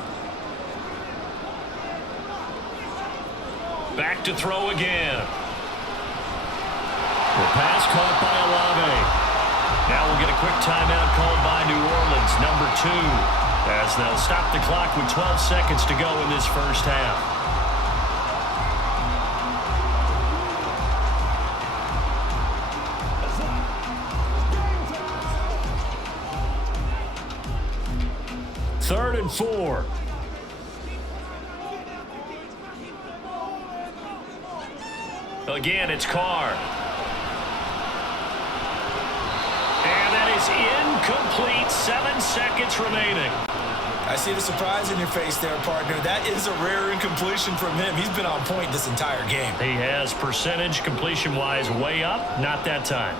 Back to throw again. The pass caught by Olave. Now we'll get a quick timeout called by New Orleans, number 2, as they'll stop the clock with 12 seconds to go in this first half. 3rd and 4. Again, it's Carr. And that is incomplete. 7 seconds remaining. I see the surprise in your face there, partner. That is a rare incompletion from him. He's been on point this entire game. He has percentage completion-wise way up. Not that time.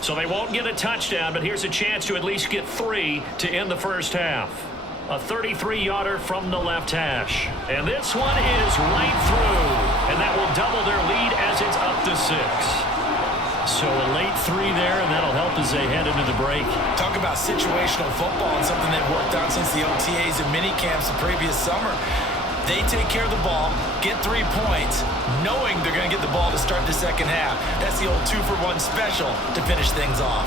So they won't get a touchdown, but here's a chance to at least get 3 to end the first half. A 33-yarder from the left hash. And this one is right through. And that will double their lead as it's up to 6. So a late 3 there, and that'll help as they head into the break. Talk about situational football and something they've worked on since the OTAs and mini camps the previous summer. They take care of the ball, get 3 points, knowing they're going to get the ball to start the second half. That's the old 2-for-1 special to finish things off.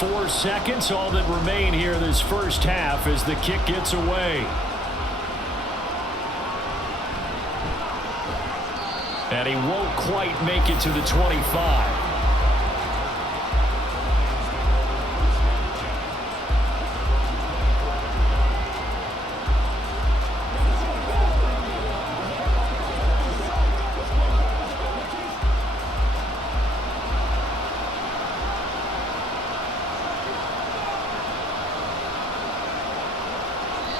Four seconds, all that remain here this first half as the kick gets away. And he won't quite make it to the 25.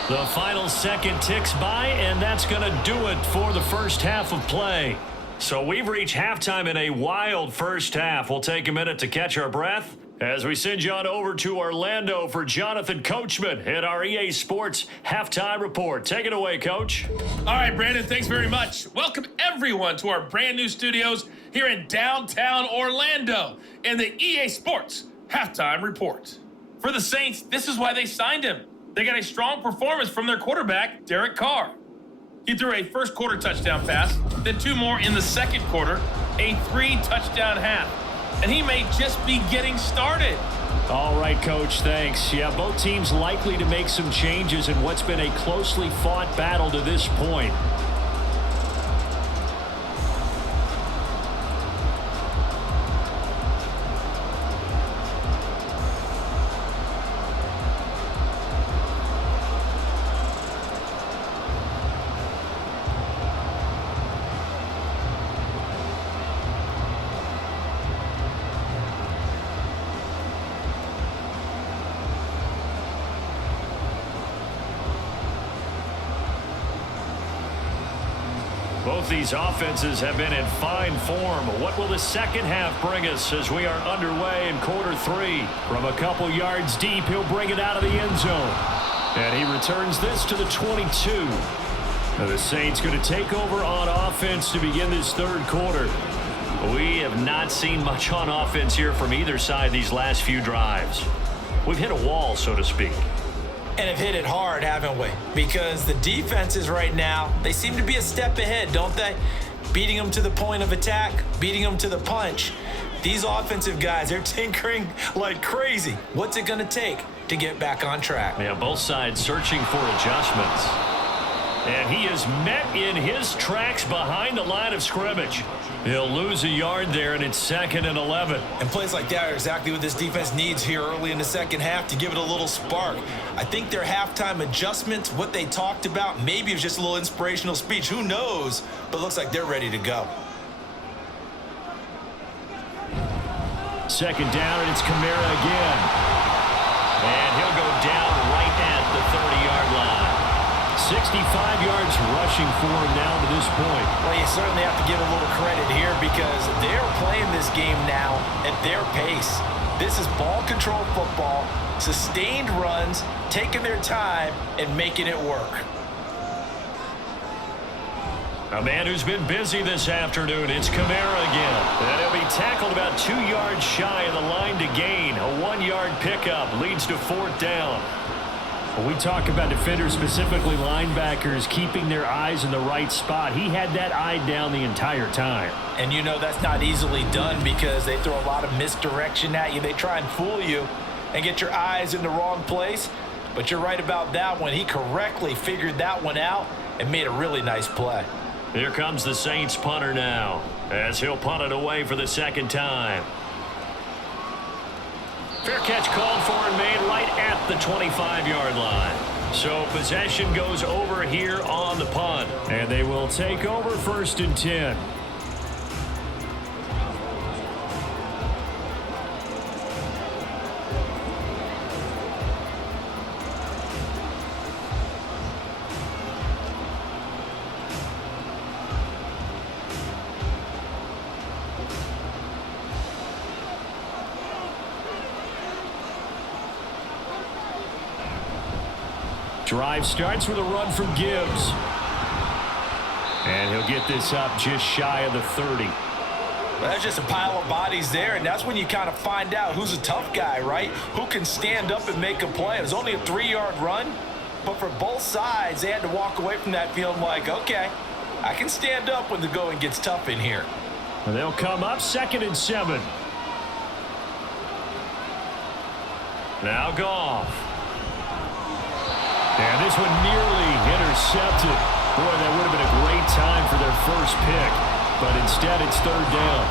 The final second ticks by, and that's going to do it for the first half of play. So we've reached halftime in a wild first half. We'll take a minute to catch our breath as we send you on over to Orlando for Jonathan Coachman at our EA Sports Halftime Report. Take it away, Coach. All right, Brandon, thanks very much. Welcome, everyone, to our brand new studios here in downtown Orlando in the EA Sports Halftime Report. For the Saints, this is why they signed him. They got a strong performance from their quarterback, Derek Carr. He threw a first quarter touchdown pass, then 2 more in the second quarter, a 3-touchdown half. And he may just be getting started. All right, Coach, thanks. Yeah, both teams likely to make some changes in what's been a closely fought battle to this point. Both these offenses have been in fine form. What will the second half bring us as we are underway in quarter 3? From a couple yards deep, he'll bring it out of the end zone. And he returns this to the 22. Now the Saints going to take over on offense to begin this third quarter. We have not seen much on offense here from either side these last few drives. We've hit a wall, so to speak. And have hit it hard, haven't we? Because the defenses right now, they seem to be a step ahead, don't they? Beating them to the point of attack, beating them to the punch. These offensive guys, they're tinkering like crazy. What's it going to take to get back on track? Yeah, both sides searching for adjustments. And he is met in his tracks behind the line of scrimmage. He'll lose a yard there, and it's 2nd and 11. And plays like that are exactly what this defense needs here early in the second half to give it a little spark. I think their halftime adjustments, what they talked about, maybe it was just a little inspirational speech. Who knows? But it looks like they're ready to go. 2nd down, and it's Kamara again. And he'll go down right at the 30-yard line. 65 yards rushing for him now to this point. Well, you certainly have to give a little credit here because they're playing this game now at their pace. This is ball control football, sustained runs, taking their time, and making it work. A man who's been busy this afternoon, it's Kamara again. And he'll be tackled about 2 yards shy of the line to gain. A 1-yard pickup leads to 4th down. When we talk about defenders, specifically linebackers, keeping their eyes in the right spot, he had that eye down the entire time. And you know that's not easily done because they throw a lot of misdirection at you. They try and fool you and get your eyes in the wrong place. But you're right about that one. He correctly figured that one out and made a really nice play. Here comes the Saints punter now, as he'll punt it away for the second time. Fair catch called for and made right at the 25-yard line. So possession goes over here on the punt. And they will take over 1st and 10. Drive starts with a run from Gibbs. And he'll get this up just shy of the 30. Well, that's just a pile of bodies there, and that's when you kind of find out who's a tough guy, right? Who can stand up and make a play. It was only a 3-yard run, but for both sides, they had to walk away from that feeling like, okay, I can stand up when the going gets tough in here. And they'll come up 2nd and 7. Now Goff. And this one nearly intercepted. Boy, that would have been a great time for their first pick. But instead, it's 3rd down.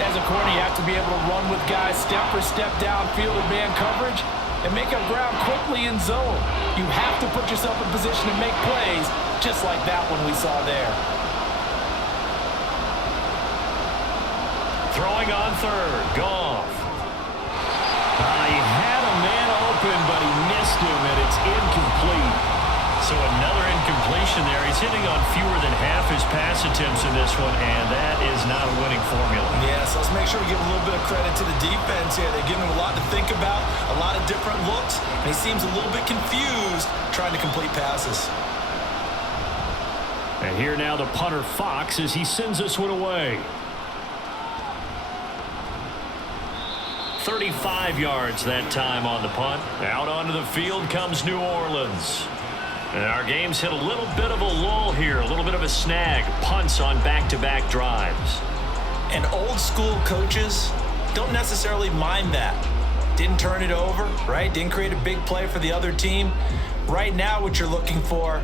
As a corner, you have to be able to run with guys step for step downfield in man coverage and make up ground quickly in zone. You have to put yourself in position to make plays, just like that one we saw there. Throwing on 3rd. Goff. He had a man open, but he missed him, and it's incomplete. So another incompletion there. He's hitting on fewer than half his pass attempts in this one, and that is not a winning formula. Yeah, so let's make sure we give a little bit of credit to the defense here. They're giving him a lot to think about, a lot of different looks, and he seems a little bit confused trying to complete passes. And here now the punter Fox as he sends this one away. 35 yards that time on the punt. Out onto the field comes New Orleans. And our game's hit a little bit of a lull here, a little bit of a snag. Punts on back-to-back drives. And old school coaches don't necessarily mind that. Didn't turn it over, right? Didn't create a big play for the other team. Right now what you're looking for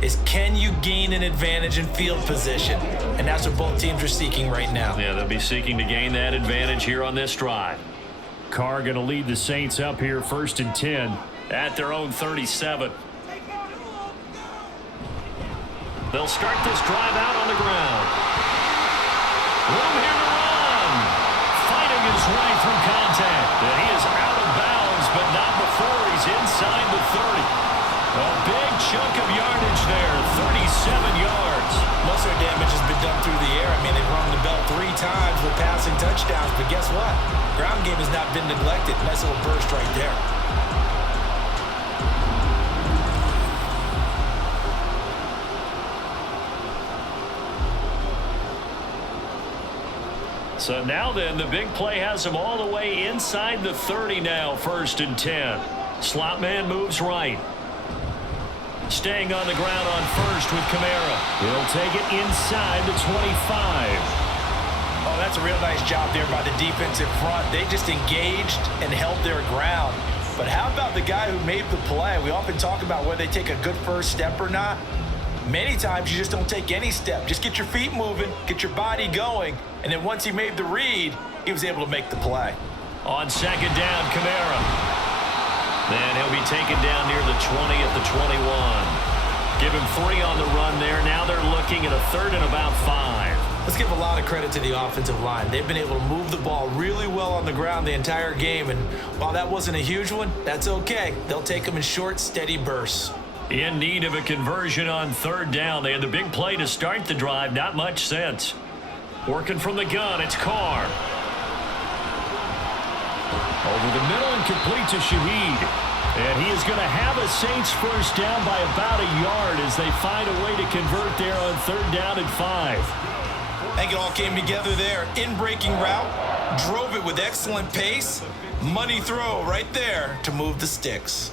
is, can you gain an advantage in field position? And that's what both teams are seeking right now. Yeah, they'll be seeking to gain that advantage here on this drive. Carr going to lead the Saints up here 1st and 10 at their own 37. They'll start this drive out on the ground. Room here to run. Fighting his way through contact. And he is out of bounds, but not before he's inside the 30. A big chunk of yardage there, 37 yards. Most of their damage has been done through the air. I mean, they've rung the bell 3 times with passing touchdowns, but guess what? Ground game has not been neglected. Nice little burst right there. So now then, the big play has him all the way inside the 30 now, 1st and 10. Slot man moves right. Staying on the ground on 1st with Kamara. He'll take it inside the 25. Oh, that's a real nice job there by the defensive front. They just engaged and held their ground. But how about the guy who made the play? We often talk about whether they take a good first step or not. Many times you just don't take any step. Just get your feet moving, get your body going, and then once he made the read, he was able to make the play. On 2nd down, Kamara. Then he'll be taken down near the 20 at the 21. Give him 3 on the run there. Now they're looking at a 3rd and about 5. Let's give a lot of credit to the offensive line. They've been able to move the ball really well on the ground the entire game, and while that wasn't a huge one, that's okay. They'll take them in short, steady bursts. In need of a conversion on 3rd down. They had the big play to start the drive. Not much sense. Working from the gun, it's Carr. Over the middle and complete to Shaheed. And he is going to have a Saints first down by about a yard as they find a way to convert there on 3rd down and 5. I think it all came together there. In-breaking route, drove it with excellent pace. Money throw right there to move the sticks.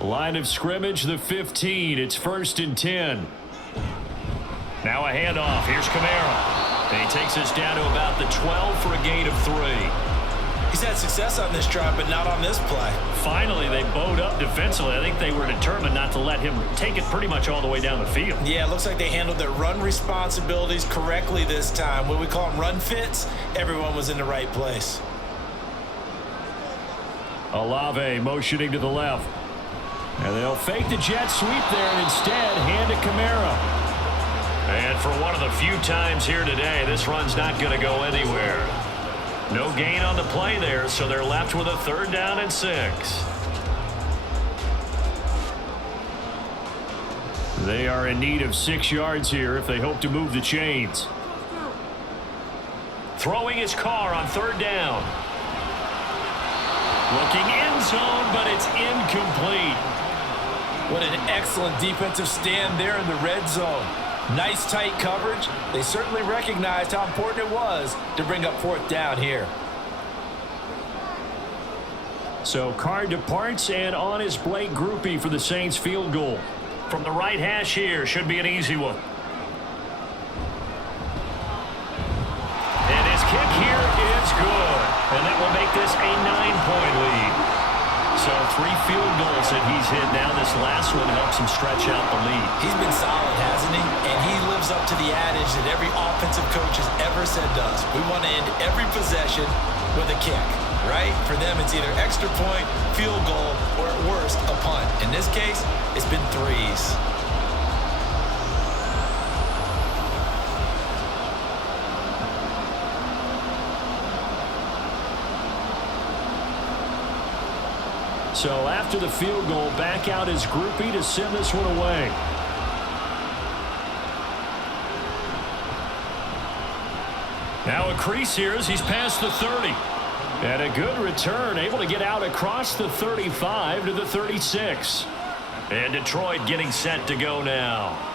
Line of scrimmage, the 15. It's 1st and 10. Now a handoff. Here's Kamara. And he takes us down to about the 12 for a gain of 3. He's had success on this drive, but not on this play. Finally, they bowed up defensively. I think they were determined not to let him take it pretty much all the way down the field. Yeah, it looks like they handled their run responsibilities correctly this time. What we call them run fits, everyone was in the right place. Olave motioning to the left. And they'll fake the jet sweep there and instead hand it Kamara. And for one of the few times here today, this run's not going to go anywhere. No gain on the play there, so they're left with a 3rd down and 6. They are in need of 6 yards here if they hope to move the chains. Throwing his car on 3rd down. Looking end zone, but it's incomplete. What an excellent defensive stand there in the red zone. Nice tight coverage. They certainly recognized how important it was to bring up 4th down here. So Carr departs, and on his Blake Groupie for the Saints field goal. From the right hash here, should be an easy one. And his kick here is good. And that will make this a 9-point lead. So 3 field goals that he's hit now. This last one helps him stretch out the lead. He's been solid, hasn't he? And he lives up to the adage that every offensive coach has ever said to us. We want to end every possession with a kick, right? For them, it's either extra point, field goal, or at worst, a punt. In this case, it's been 3s. So after the field goal, back out his groupie to send this one away. Now a crease here as he's past the 30. And a good return, able to get out across the 35 to the 36. And Detroit getting set to go now.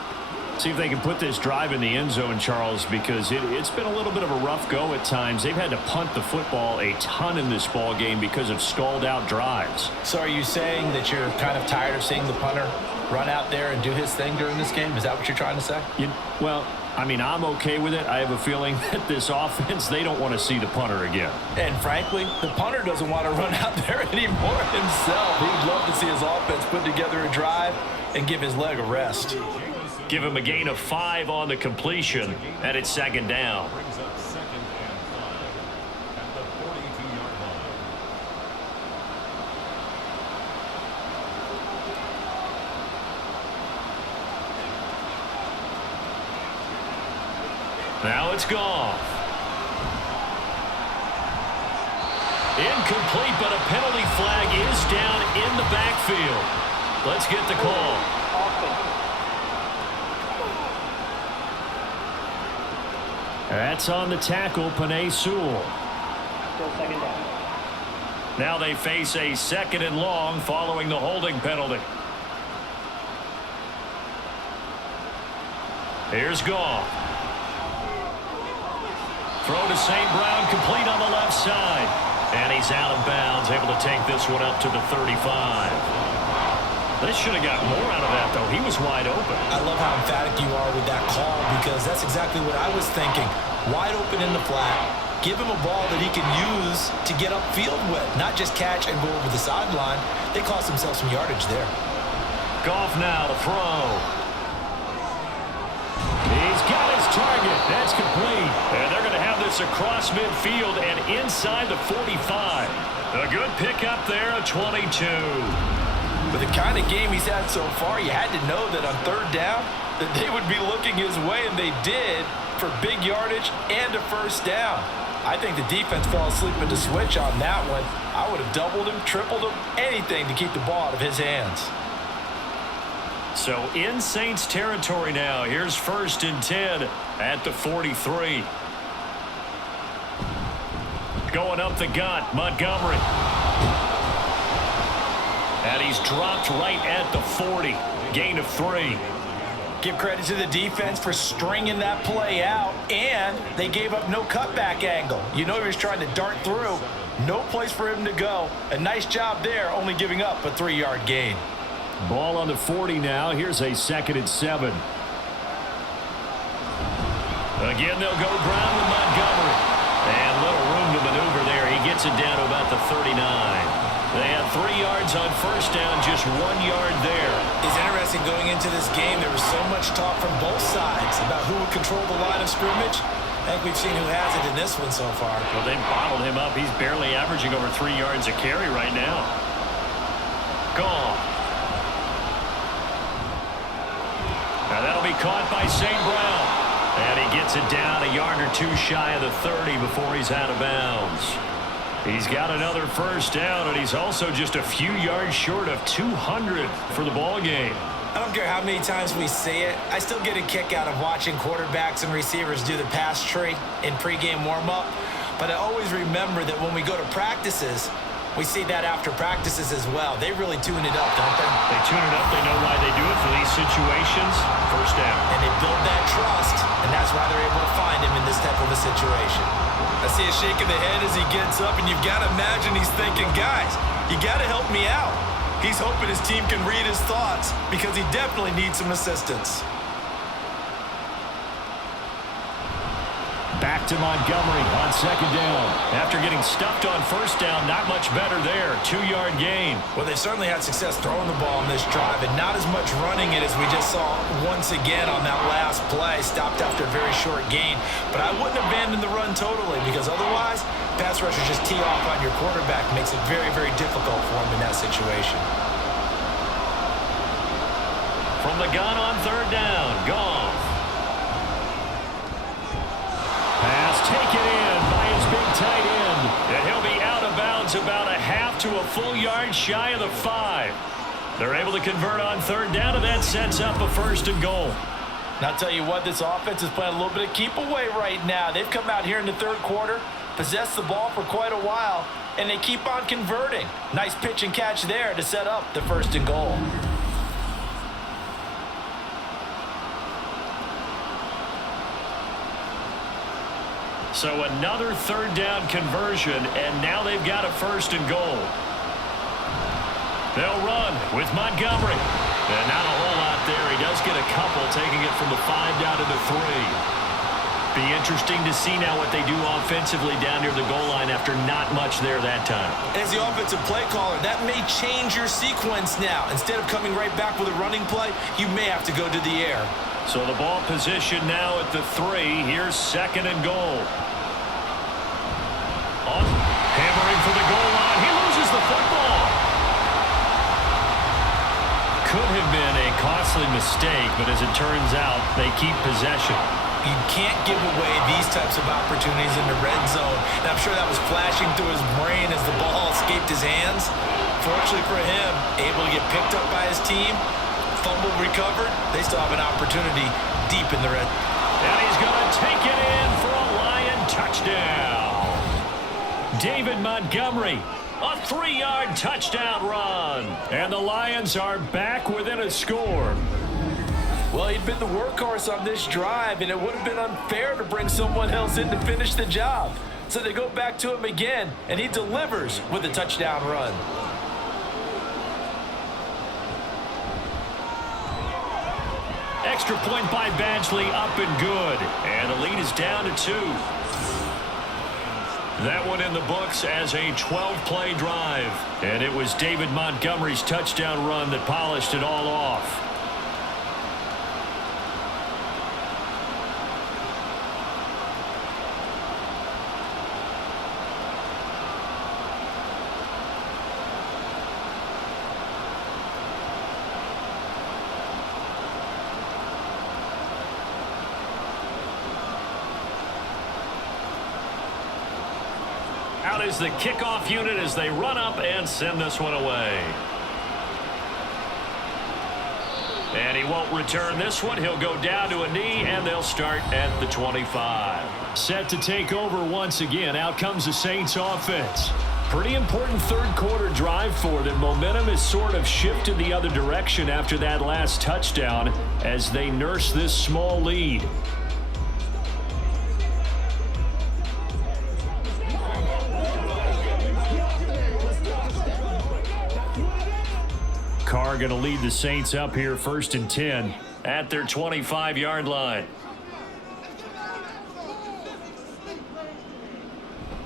See if they can put this drive in the end zone, Charles, because it's been a little bit of a rough go at times. They've had to punt the football a ton in this ball game because of stalled out drives. So are you saying that you're kind of tired of seeing the punter run out there and do his thing during this game? Is that what you're trying to say? Well, I mean, I'm okay with it. I have a feeling that this offense, they don't want to see the punter again. And frankly, the punter doesn't want to run out there anymore himself. He'd love to see his offense put together a drive and give his leg a rest. Give him a gain of 5 on the completion, and it's 2nd down. Now it's Goff. Incomplete, but a penalty flag is down in the backfield. Let's get the call. That's on the tackle, Penei Sewell. Still 2nd down. Now they face a 2nd and long following the holding penalty. Here's Goff. Throw to St. Brown, complete on the left side. And he's out of bounds, able to take this one up to the 35. They should have got more out of that, though. He was wide open. I love how emphatic you are with that call because that's exactly what I was thinking. Wide open in the flat. Give him a ball that he can use to get upfield with, not just catch and go over the sideline. They cost themselves some yardage there. Goff now to throw. He's got his target. That's complete. And they're going to have this across midfield and inside the 45. A good pickup there, a 22. With the kind of game he's had so far, you had to know that on 3rd down that they would be looking his way, and they did for big yardage and a 1st down. I think the defense fell asleep at the switch on that one. I would have doubled him, tripled him, anything to keep the ball out of his hands. So in Saints territory now. Here's 1st and 10 at the 43. Going up the gut, Montgomery. And he's dropped right at the 40. Gain of 3. Give credit to the defense for stringing that play out, and they gave up no cutback angle. You know he was trying to dart through. No place for him to go. A nice job there, only giving up a 3-yard gain. Ball on the 40 now. Here's a 2nd and 7. Again, they'll go ground with Montgomery. And little room to maneuver there. He gets gets it down to about the 39. They had 3 yards on first down, just 1 yard there. It's interesting going into this game. There was so much talk from both sides about who would control the line of scrimmage. I think we've seen who has it in this one so far. Well, they bottled him up. He's barely averaging over 3 yards a carry right now. Gone. Now that'll be caught by St. Brown. And he gets it down a yard or 2 shy of the 30 before he's out of bounds. He's got another first down, and he's also just a few yards short of 200 for the ball game. I don't care how many times we say it, I still get a kick out of watching quarterbacks and receivers do the pass tree in pregame warm-up. But I always remember that when we go to practices, we see that after practices as well. They really tune it up, don't they? They tune it up. They know why they do it for these situations. First down. And they build that trust, and that's why they're able to find him in this type of a situation. I see a shake of the head as he gets up, and you've got to imagine he's thinking, guys, you got to help me out. He's hoping his team can read his thoughts because he definitely needs some assistance. Back to Montgomery on second down. After getting stuffed on first down, not much better there. 2-yard gain. Well, they've certainly had success throwing the ball on this drive, and not as much running it as we just saw once again on that last play. Stopped after a very short gain. But I wouldn't abandon the run totally, because otherwise, pass rushers just tee off on your quarterback. Makes it very, very difficult for him in that situation. From the gun on third down, Goff. Pass taken in by his big tight end. And he'll be out of bounds about a half to a full yard shy of the 5. They're able to convert on third down, and that sets up a first and goal. Now, I'll tell you what, this offense is playing a little bit of keep away right now. They've come out here in the third quarter, possessed the ball for quite a while, and they keep on converting. Nice pitch and catch there to set up the first and goal. So another third down conversion, and now they've got a first and goal. They'll run with Montgomery. And not a whole lot there. He does get a couple, taking it from the 5 down to the 3. Be interesting to see now what they do offensively down near the goal line after not much there that time. As the offensive play caller, that may change your sequence now. Instead of coming right back with a running play, you may have to go to the air. So the ball position now at the 3. Here's second and goal. Hammering for the goal line. He loses the football. Could have been a costly mistake, but as it turns out, they keep possession. You can't give away these types of opportunities in the red zone. And I'm sure that was flashing through his brain as the ball escaped his hands. Fortunately for him, able to get picked up by his team, fumble recovered. They still have an opportunity deep in the red. And he's going to take it in for a Lion touchdown. David Montgomery, a 3-yard touchdown run. And the Lions are back within a score. Well, he'd been the workhorse on this drive, and it would have been unfair to bring someone else in to finish the job. So they go back to him again, and he delivers with a touchdown run. Extra point by Badgley, up and good. And the lead is down to 2. That one in the books as a 12-play drive. And it was David Montgomery's touchdown run that polished it all off. Out is the kickoff unit as they run up and send this one away. And he won't return this one. He'll go down to a knee, and they'll start at the 25. Set to take over once again. Out comes the Saints offense. Pretty important third quarter drive for them. Momentum has sort of shifted the other direction after that last touchdown as they nurse this small lead. Carr going to lead the Saints up here first and 10 at their 25-yard line.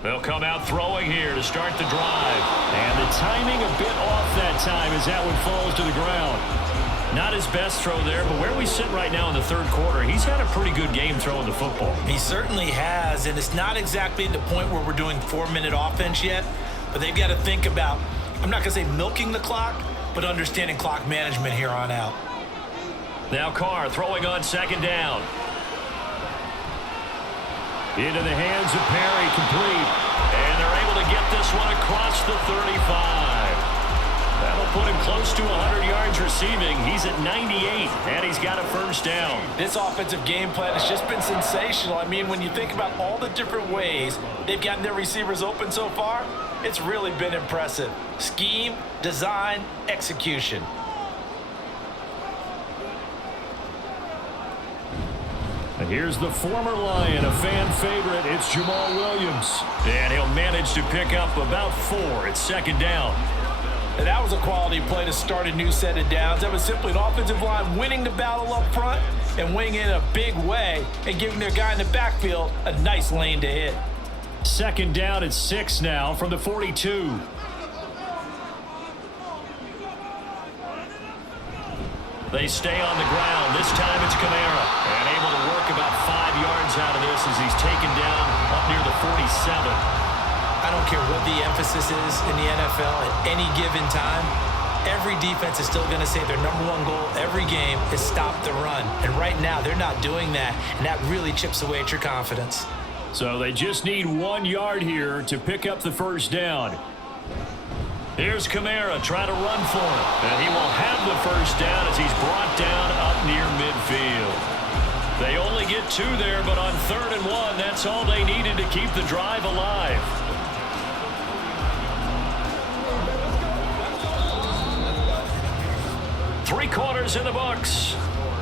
They'll come out throwing here to start the drive. And the timing a bit off that time as that one falls to the ground. Not his best throw there, but where we sit right now in the third quarter, he's had a pretty good game throwing the football. He certainly has, and it's not exactly the point where we're doing 4-minute offense yet, but they've got to think about, I'm not going to say milking the clock, but understanding clock management here on out. Now Carr throwing on second down. Into the hands of Perry, complete. And they're able to get this one across the 35. That'll put him close to 100 yards receiving. He's at 98, and he's got a first down. This offensive game plan has just been sensational. I mean, when you think about all the different ways they've gotten their receivers open so far, it's really been impressive. Scheme, design, execution. And here's the former Lion, a fan favorite. It's Jamal Williams. And he'll manage to pick up about 4. It's second down. And that was a quality play to start a new set of downs. That was simply an offensive line winning the battle up front and winning in a big way and giving their guy in the backfield a nice lane to hit. Second down at 6 now from the 42. They stay on the ground. This time it's Kamara. And able to work about 5 yards out of this as he's taken down up near the 47. I don't care what the emphasis is in the NFL at any given time. Every defense is still going to say their number one goal every game is stop the run. And right now they're not doing that, and that really chips away at your confidence. So they just need 1 yard here to pick up the first down. Here's Kamara trying to run for him. And he will have the first down as he's brought down up near midfield. They only get 2 there, but on 3rd and 1, that's all they needed to keep the drive alive. Three quarters in the books.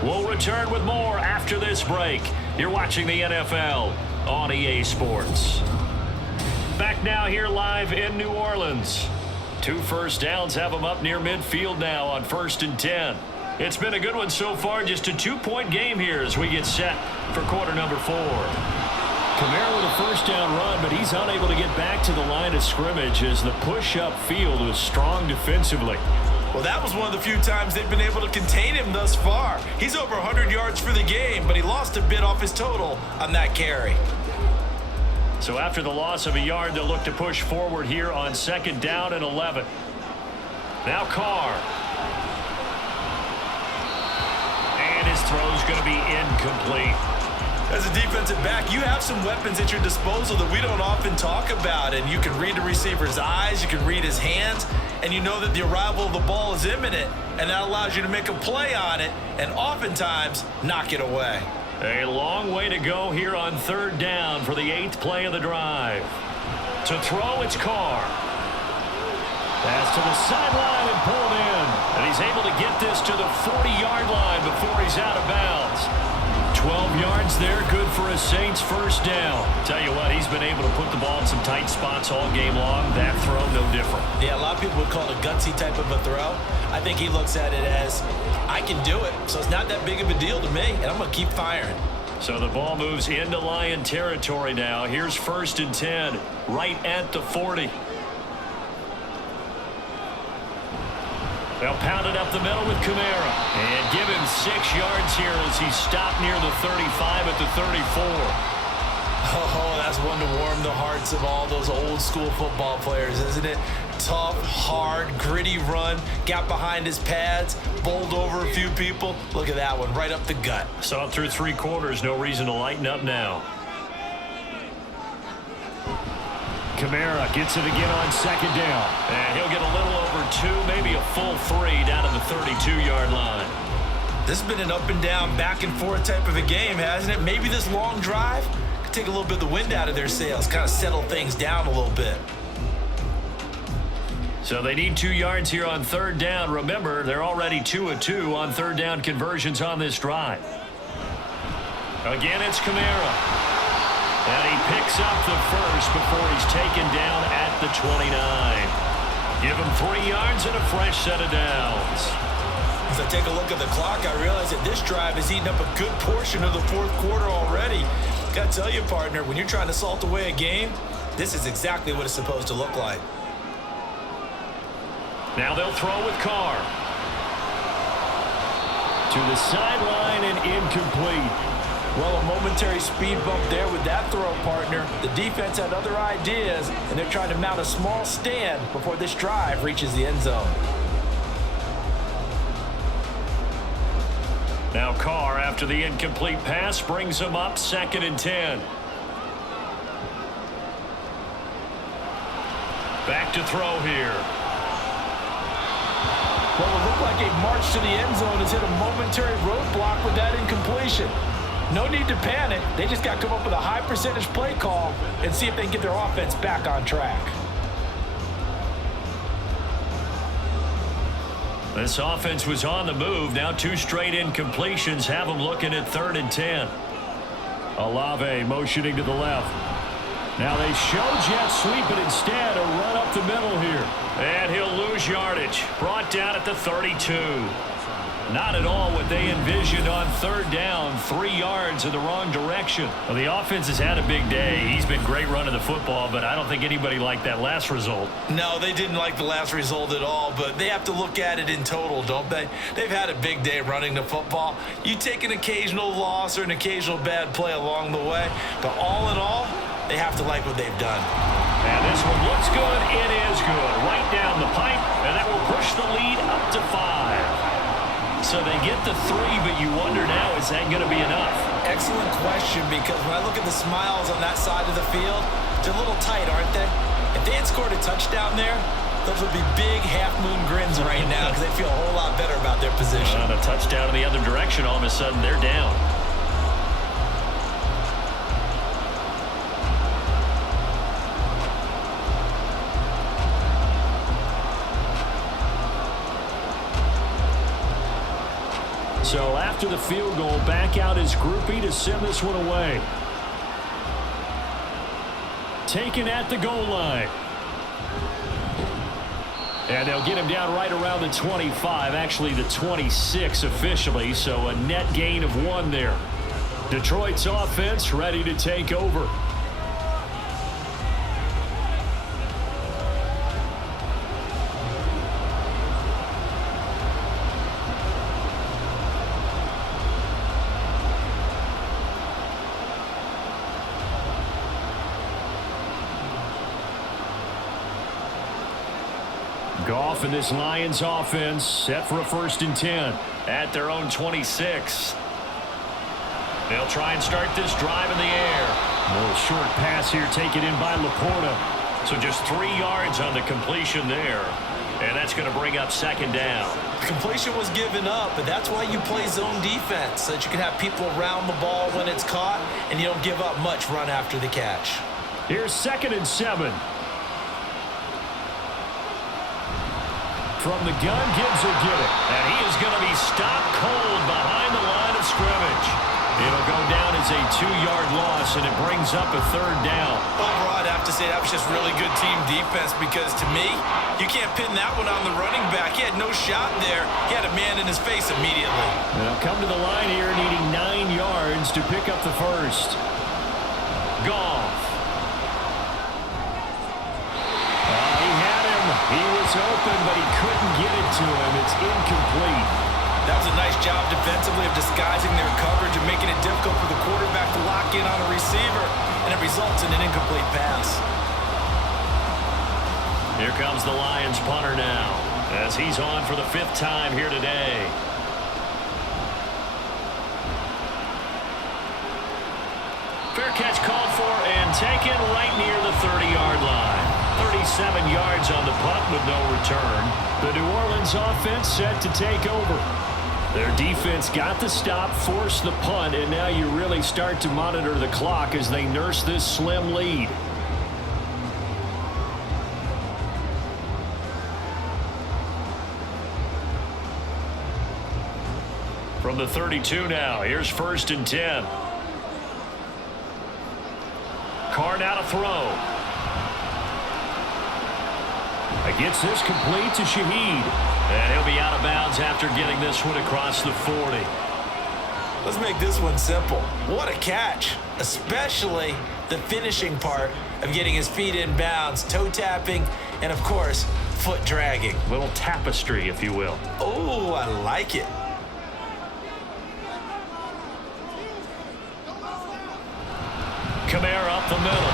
We'll return with more after this break. You're watching the NFL on EA Sports. Back now here live in New Orleans. 2 first downs have them up near midfield now on 1st and 10. It's been a good one so far, just a 2-point game here as we get set for quarter number 4. Kamara with a first down run, but he's unable to get back to the line of scrimmage as the push-up field was strong defensively. Well, that was one of the few times they've been able to contain him thus far. He's over 100 yards for the game, but he lost a bit off his total on that carry. So after the loss of a yard, they'll look to push forward here on 2nd down and 11. Now Carr. And his throw's going to be incomplete. As a defensive back, you have some weapons at your disposal that we don't often talk about. And you can read the receiver's eyes, you can read his hands, and you know that the arrival of the ball is imminent. And that allows you to make a play on it and oftentimes knock it away. A long way to go here on 3rd down for the 8th play of the drive. To throw, it's Carr. Pass to the sideline and pulled in. And he's able to get this to the 40-yard line before he's out of bounds. 12 yards there, good for a Saints first down. Tell you what, he's been able to put the ball in some tight spots all game long. That throw, no different. Yeah, a lot of people would call it a gutsy type of a throw. I think he looks at it as, I can do it, so it's not that big of a deal to me, and I'm going to keep firing. So the ball moves into Lion territory now. Here's 1st and 10, right at the 40. They'll pound it up the middle with Kamara. And give him 6 yards here as he stopped near the 35 at the 34. Oh, that's one to warm the hearts of all those old school football players, isn't it? Tough, hard, gritty run. Got behind his pads, bowled over a few people. Look at that one, right up the gut. Saw it through 3 quarters. No reason to lighten up now. Kamara gets it again on 2nd down. And he'll get a little over 2, maybe a full 3 down to the 32-yard line. This has been an up and down, back and forth type of a game, hasn't it? Maybe this long drive could take a little bit of the wind out of their sails, kind of settle things down a little bit. So they need 2 yards here on 3rd down. Remember, they're already 2 of 2 on 3rd down conversions on this drive. Again, it's Kamara. And he picks up the first before he's taken down at the 29. Give him 3 yards and a fresh set of downs. As I take a look at the clock, I realize that this drive has eaten up a good portion of the 4th quarter already. Got to tell you, partner, when you're trying to salt away a game, This is exactly what it's supposed to look like. Now they'll throw with Carr. To the sideline and incomplete. Well, a momentary speed bump there with that throw, partner. The defense had other ideas, and they're trying to mount a small stand before this drive reaches the end zone. Now Carr, after the incomplete pass, brings him up 2nd and 10. Back to throw here. Well, it looked like a march to the end zone has hit a momentary roadblock with that incompletion. No need to panic. They just got to come up with a high percentage play call and see if they can get their offense back on track. This offense was on the move. Now 2 straight incompletions have them looking at 3rd and 10. Olave motioning to the left. Now they show jet sweep, but instead a run up the middle here. And he'll lose yardage. Brought down at the 32. Not at all what they envisioned on 3rd down. 3 yards in the wrong direction. Well, the offense has had a big day. He's been great running the football, but I don't think anybody liked that last result. No, they didn't like the last result at all, but they have to look at it in total, don't they? They've had a big day running the football. You take an occasional loss or an occasional bad play along the way, but all in all, they have to like what they've done. And this one looks good. It is good. Right down the pipe, and that will push the lead up to 5. So they get the 3, but you wonder now, is that going to be enough? Excellent question, because when I look at the smiles on that side of the field, they're a little tight, aren't they? If they had scored a touchdown there, those would be big half-moon grins right now because they feel a whole lot better about their position. On a touchdown in the other direction, all of a sudden they're down. So after the field goal, back out his groupie to send this one away. Taken at the goal line. And they'll get him down right around the 25, actually the 26 officially, so a net gain of 1 there. Detroit's offense ready to take over. Goff and this Lions offense set for a 1st and 10 at their own 26. They'll try and start this drive in the air. A little short pass here taken in by Laporta. So just 3 yards on the completion there. And that's going to bring up 2nd down. The completion was given up, but that's why you play zone defense, so that you can have people around the ball when it's caught, and you don't give up much run after the catch. Here's 2nd and 7. From the gun, Gibbs will get it. And he is going to be stopped cold behind the line of scrimmage. It'll go down as a 2-yard loss, and it brings up a 3rd down. Overall, I'd have to say that was just really good team defense because, to me, you can't pin that one on the running back. He had no shot there. He had a man in his face immediately. They'll come to the line here needing 9 yards to pick up the 1st. Goff. He was open, but he couldn't get it to him. It's incomplete. That was a nice job defensively of disguising their coverage and making it difficult for the quarterback to lock in on a receiver, and it results in an incomplete pass. Here comes the Lions punter now, as he's on for the 5th time here today. Fair catch called for and taken right near the 30-yard line. 37 yards on the punt with no return. The New Orleans offense set to take over. Their defense got the stop, forced the punt, and now you really start to monitor the clock as they nurse this slim lead. From the 32 now, here's 1st and 10. Carr now to throw. Gets this complete to Shaheed. And he'll be out of bounds after getting this one across the 40. Let's make this one simple. What a catch, especially the finishing part of getting his feet in bounds, toe tapping, and of course, foot dragging. Little tapestry, if you will. Oh, I like it. Kamara up the middle.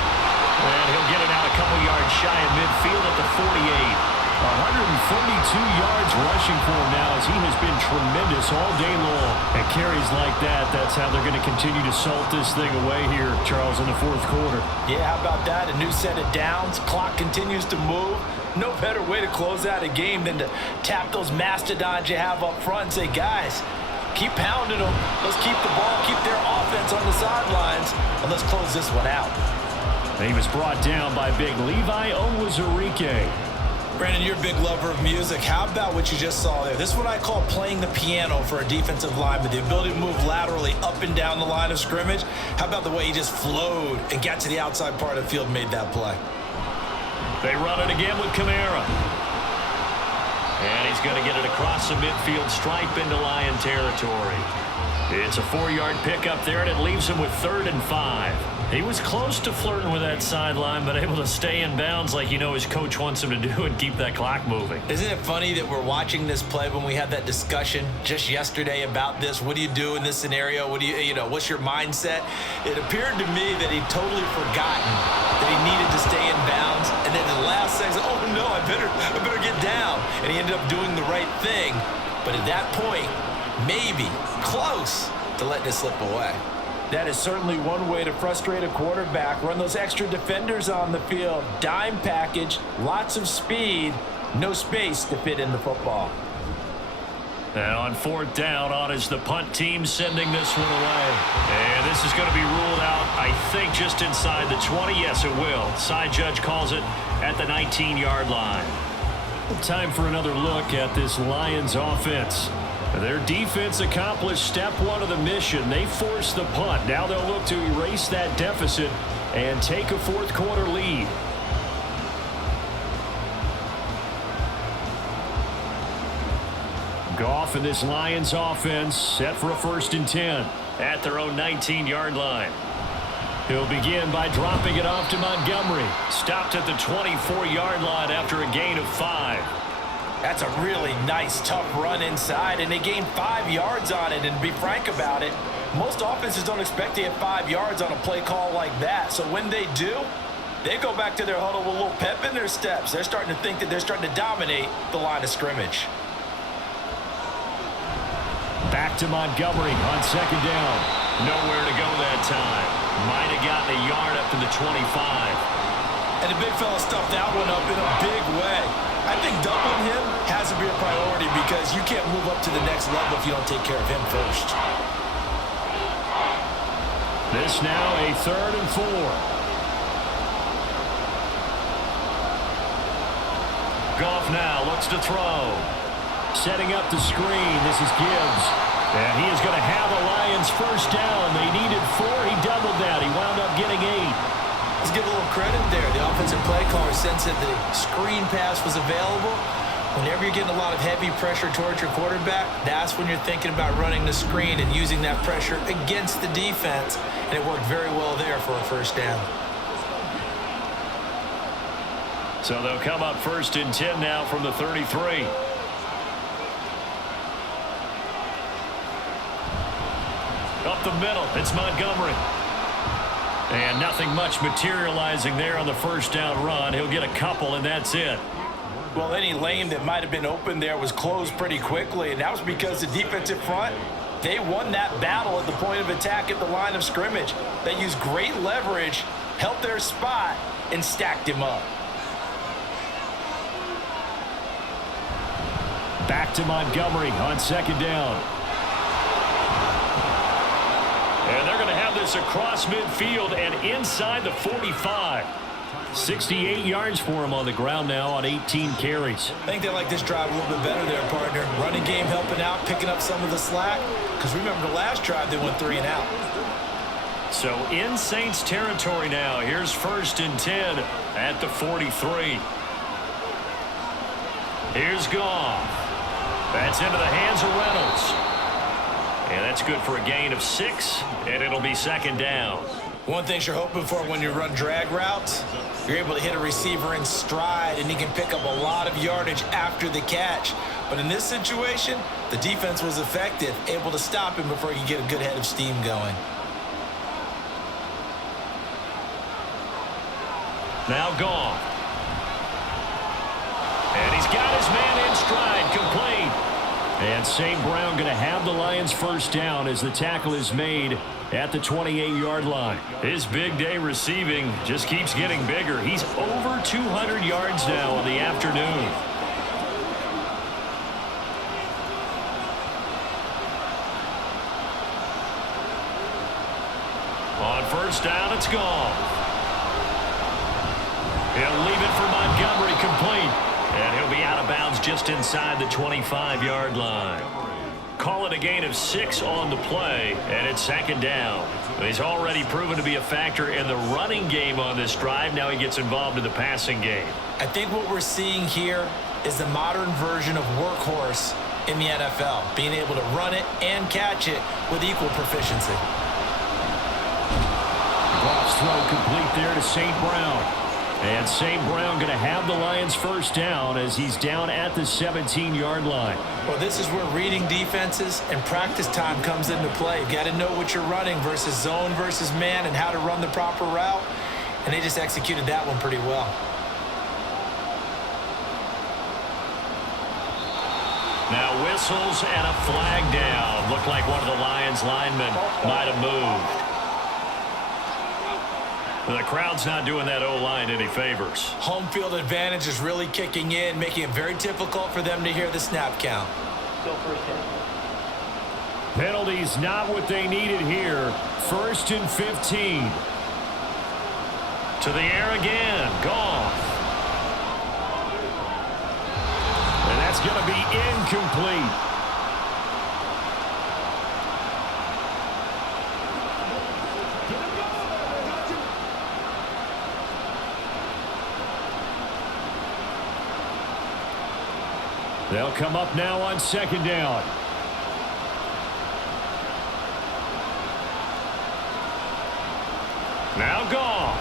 And he'll get it out a couple yards shy of midfield at the 48. 132 yards rushing for him now as he has been tremendous all day long. And carries like that, that's how they're going to continue to salt this thing away here, Charles, in the fourth quarter. Yeah, how about that? A new set of downs. Clock continues to move. No better way to close out a game than to tap those mastodons you have up front and say, guys, keep pounding them. Let's keep the ball, keep their offense on the sidelines, and let's close this one out. He was brought down by big Levi Onwuzurike. Brandon, you're a big lover of music. How about what you just saw there? This is what I call playing the piano for a defensive lineman. The ability to move laterally up and down the line of scrimmage. How about the way he just flowed and got to the outside part of the field and made that play? They run it again with Kamara. And he's going to get it across the midfield stripe into Lion territory. It's a 4-yard pickup there, and it leaves him with 3rd and 5. He was close to flirting with that sideline, but able to stay in bounds like you know his coach wants him to do and keep that clock moving. Isn't it funny that we're watching this play when we had that discussion just yesterday about this? What do you do in this scenario? What do you know, what's your mindset? It appeared to me that he'd totally forgotten that he needed to stay in bounds, and then the last second, oh no, I better get down. And he ended up doing the right thing. But at that point, maybe close to letting it slip away. That is certainly one way to frustrate a quarterback. Run those extra defenders on the field. Dime package, lots of speed, no space to fit in the football. And on 4th down, on is the punt team sending this one away. And this is going to be ruled out, I think, just inside the 20. Yes, it will. Side judge calls it at the 19-yard line. Time for another look at this Lions offense. Their defense accomplished step 1 of the mission. They forced the punt. Now they'll look to erase that deficit and take a fourth quarter lead. Goff and this Lions offense set for a 1st and 10 at their own 19-yard line. He'll begin by dropping it off to Montgomery. Stopped at the 24-yard line after a gain of 5. That's a really nice, tough run inside, and they gained 5 yards on it. And to be frank about it, most offenses don't expect to get 5 yards on a play call like that. So when they do, they go back to their huddle with a little pep in their steps. They're starting to think that they're starting to dominate the line of scrimmage. Back to Montgomery on 2nd down. Nowhere to go that time. Might have gotten a yard up to the 25. And the big fella stuffed that one up in a big way. I think doubling him has to be a priority because you can't move up to the next level if you don't take care of him first. This now a 3rd and 4. Goff now looks to throw. Setting up the screen. This is Gibbs. And he is going to have the Lions 1st down. They needed 4. He doubled that. He wound up getting 8. Let's give a little credit there. The offensive play caller sensed that the screen pass was available. Whenever you're getting a lot of heavy pressure towards your quarterback, that's when you're thinking about running the screen and using that pressure against the defense. And it worked very well there for a 1st down. So they'll come up 1st and 10 now from the 33. Up the middle, it's Montgomery. And nothing much materializing there on the 1st down run. He'll get a couple, and that's it. Well, any lane that might have been open there was closed pretty quickly, and that was because the defensive front, they won that battle at the point of attack at the line of scrimmage. They used great leverage, held their spot, and stacked him up. Back to Montgomery on 2nd down. And they're going to have this across midfield and inside the 45. 68 yards for him on the ground now on 18 carries. I think they like this drive a little bit better there, partner. Running game helping out, picking up some of the slack. Because remember the last drive, they went 3 and out. So in Saints territory now. Here's 1st and 10 at the 43. Here's Goff. That's into the hands of Reynolds. And that's good for a gain of 6, and it'll be 2nd down. One thing you're hoping for when you run drag routes, you're able to hit a receiver in stride, and he can pick up a lot of yardage after the catch. But in this situation, the defense was effective, able to stop him before he could get a good head of steam going. Now gone. And he's got his man in stride, complete. And St. Brown going to have the Lions first down as the tackle is made at the 28-yard line. His big day receiving just keeps getting bigger. He's over 200 yards now in the afternoon. On first down, it's gone. He'll leave it for Montgomery, complete. And he'll be out of bounds just inside the 25-yard line. Call it a gain of 6 on the play, and it's second down. He's already proven to be a factor in the running game on this drive. Now he gets involved in the passing game. I think what we're seeing here is the modern version of workhorse in the NFL, being able to run it and catch it with equal proficiency. Goff's throw complete there to St. Brown. And St. Brown going to have the Lions first down as he's down at the 17-yard line. Well, this is where reading defenses and practice time comes into play. You've got to know what you're running versus zone versus man and how to run the proper route. And they just executed that one pretty well. Now whistles and a flag down. Looked like one of the Lions linemen might have moved. The crowd's not doing that O-line any favors. Home field advantage is really kicking in, making it very difficult for them to hear the snap count. Still first down. Penalties not what they needed here. 1st and 15. To the air again. Goff. And that's going to be incomplete. They'll come up now on second down. Now Goff.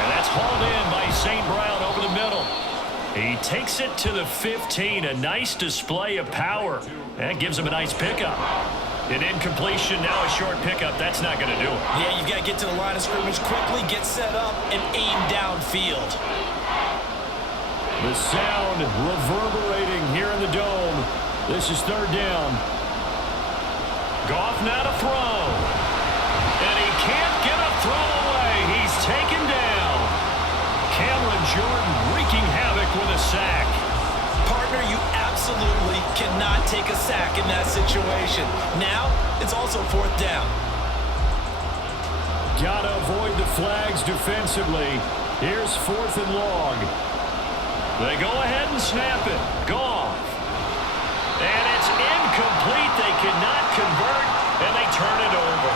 And that's hauled in by St. Brown over the middle. He takes it to the 15. A nice display of power. That gives him a nice pickup. An incompletion, now a short pickup. That's not going to do it. Yeah, you've got to get to the line of scrimmage quickly, get set up, and aim downfield. The sound reverberating here in the dome. This is third down. Goff now to throw. And he can't get a throw away. He's taken down. Cameron Jordan wreaking havoc with a sack. Partner, you absolutely cannot take a sack in that situation. Now, it's also fourth down. Gotta avoid the flags defensively. Here's 4th and long. They go ahead and snap it. Goff. And it's incomplete. They cannot convert, and they turn it over.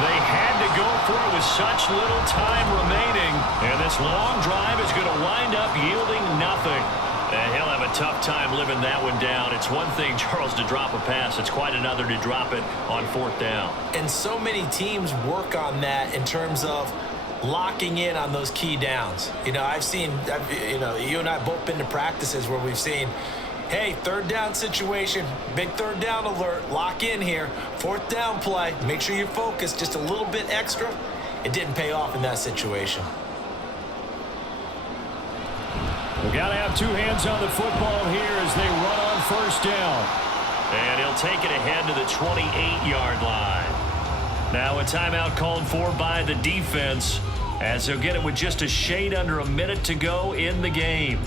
They had to go for it with such little time remaining, and this long drive is going to wind up yielding nothing. And he'll have a tough time living that one down. It's one thing, Charles, to drop a pass. It's quite another to drop it on 4th down. And so many teams work on that in terms of locking in on those key downs. You know, you and I both been to practices where we've seen, hey, third down situation, big third down alert, lock in here, 4th down play, make sure you focus just a little bit extra. It didn't pay off in that situation. We've got to have 2 hands on the football here as they run on first down. And he'll take it ahead to the 28-yard line. Now a timeout called for by the defense as they'll get it with just a shade under a minute to go in the game.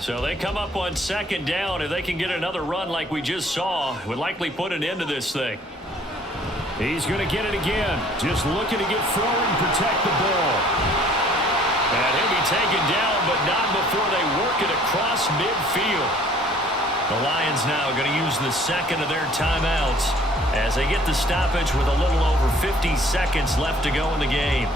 So they come up on second down. If they can get another run like we just saw, would likely put an end to this thing. He's going to get it again. Just looking to get forward and protect the ball. And he'll be taken down, but not before they work it across midfield. The Lions now going to use the second of their timeouts as they get the stoppage with a little over 50 seconds left to go in the game.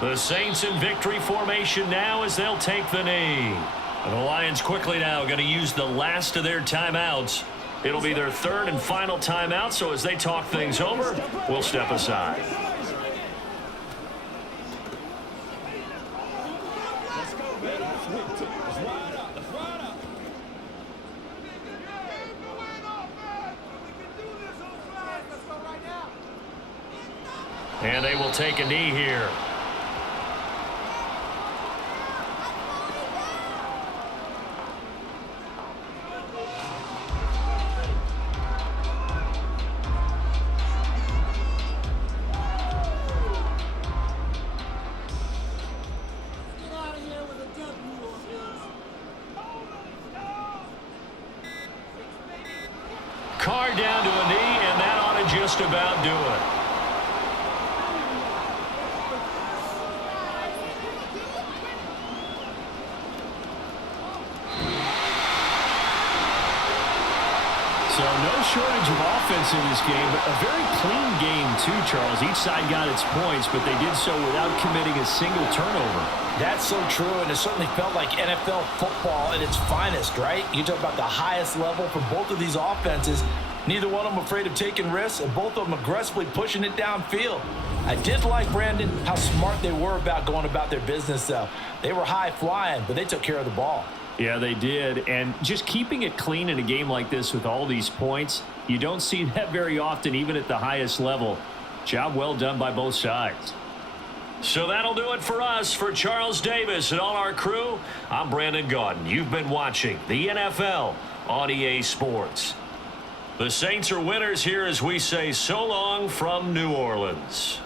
The Saints in victory formation now as they'll take the knee. And the Lions quickly now going to use the last of their timeouts. It'll be their third and final timeout, so as they talk things over, we'll step aside. And they will take a knee here. Carr down to a knee, and that ought to just about do it. So no shortage of offense in this game, but a very clean game too, Charles. Each side got its points, but they did so without committing a single turnover. That's so true, and it certainly felt like NFL football at its finest, right? You talk about the highest level for both of these offenses. Neither one of them afraid of taking risks, and both of them aggressively pushing it downfield. I did like, Brandon, how smart they were about going about their business, though. They were high-flying, but they took care of the ball. Yeah, they did, and just keeping it clean in a game like this with all these points, you don't see that very often, even at the highest level. Job well done by both sides. So that'll do it for us. For Charles Davis and all our crew, I'm Brandon Gaudin. You've been watching the NFL on EA Sports. The Saints are winners here as we say so long from New Orleans.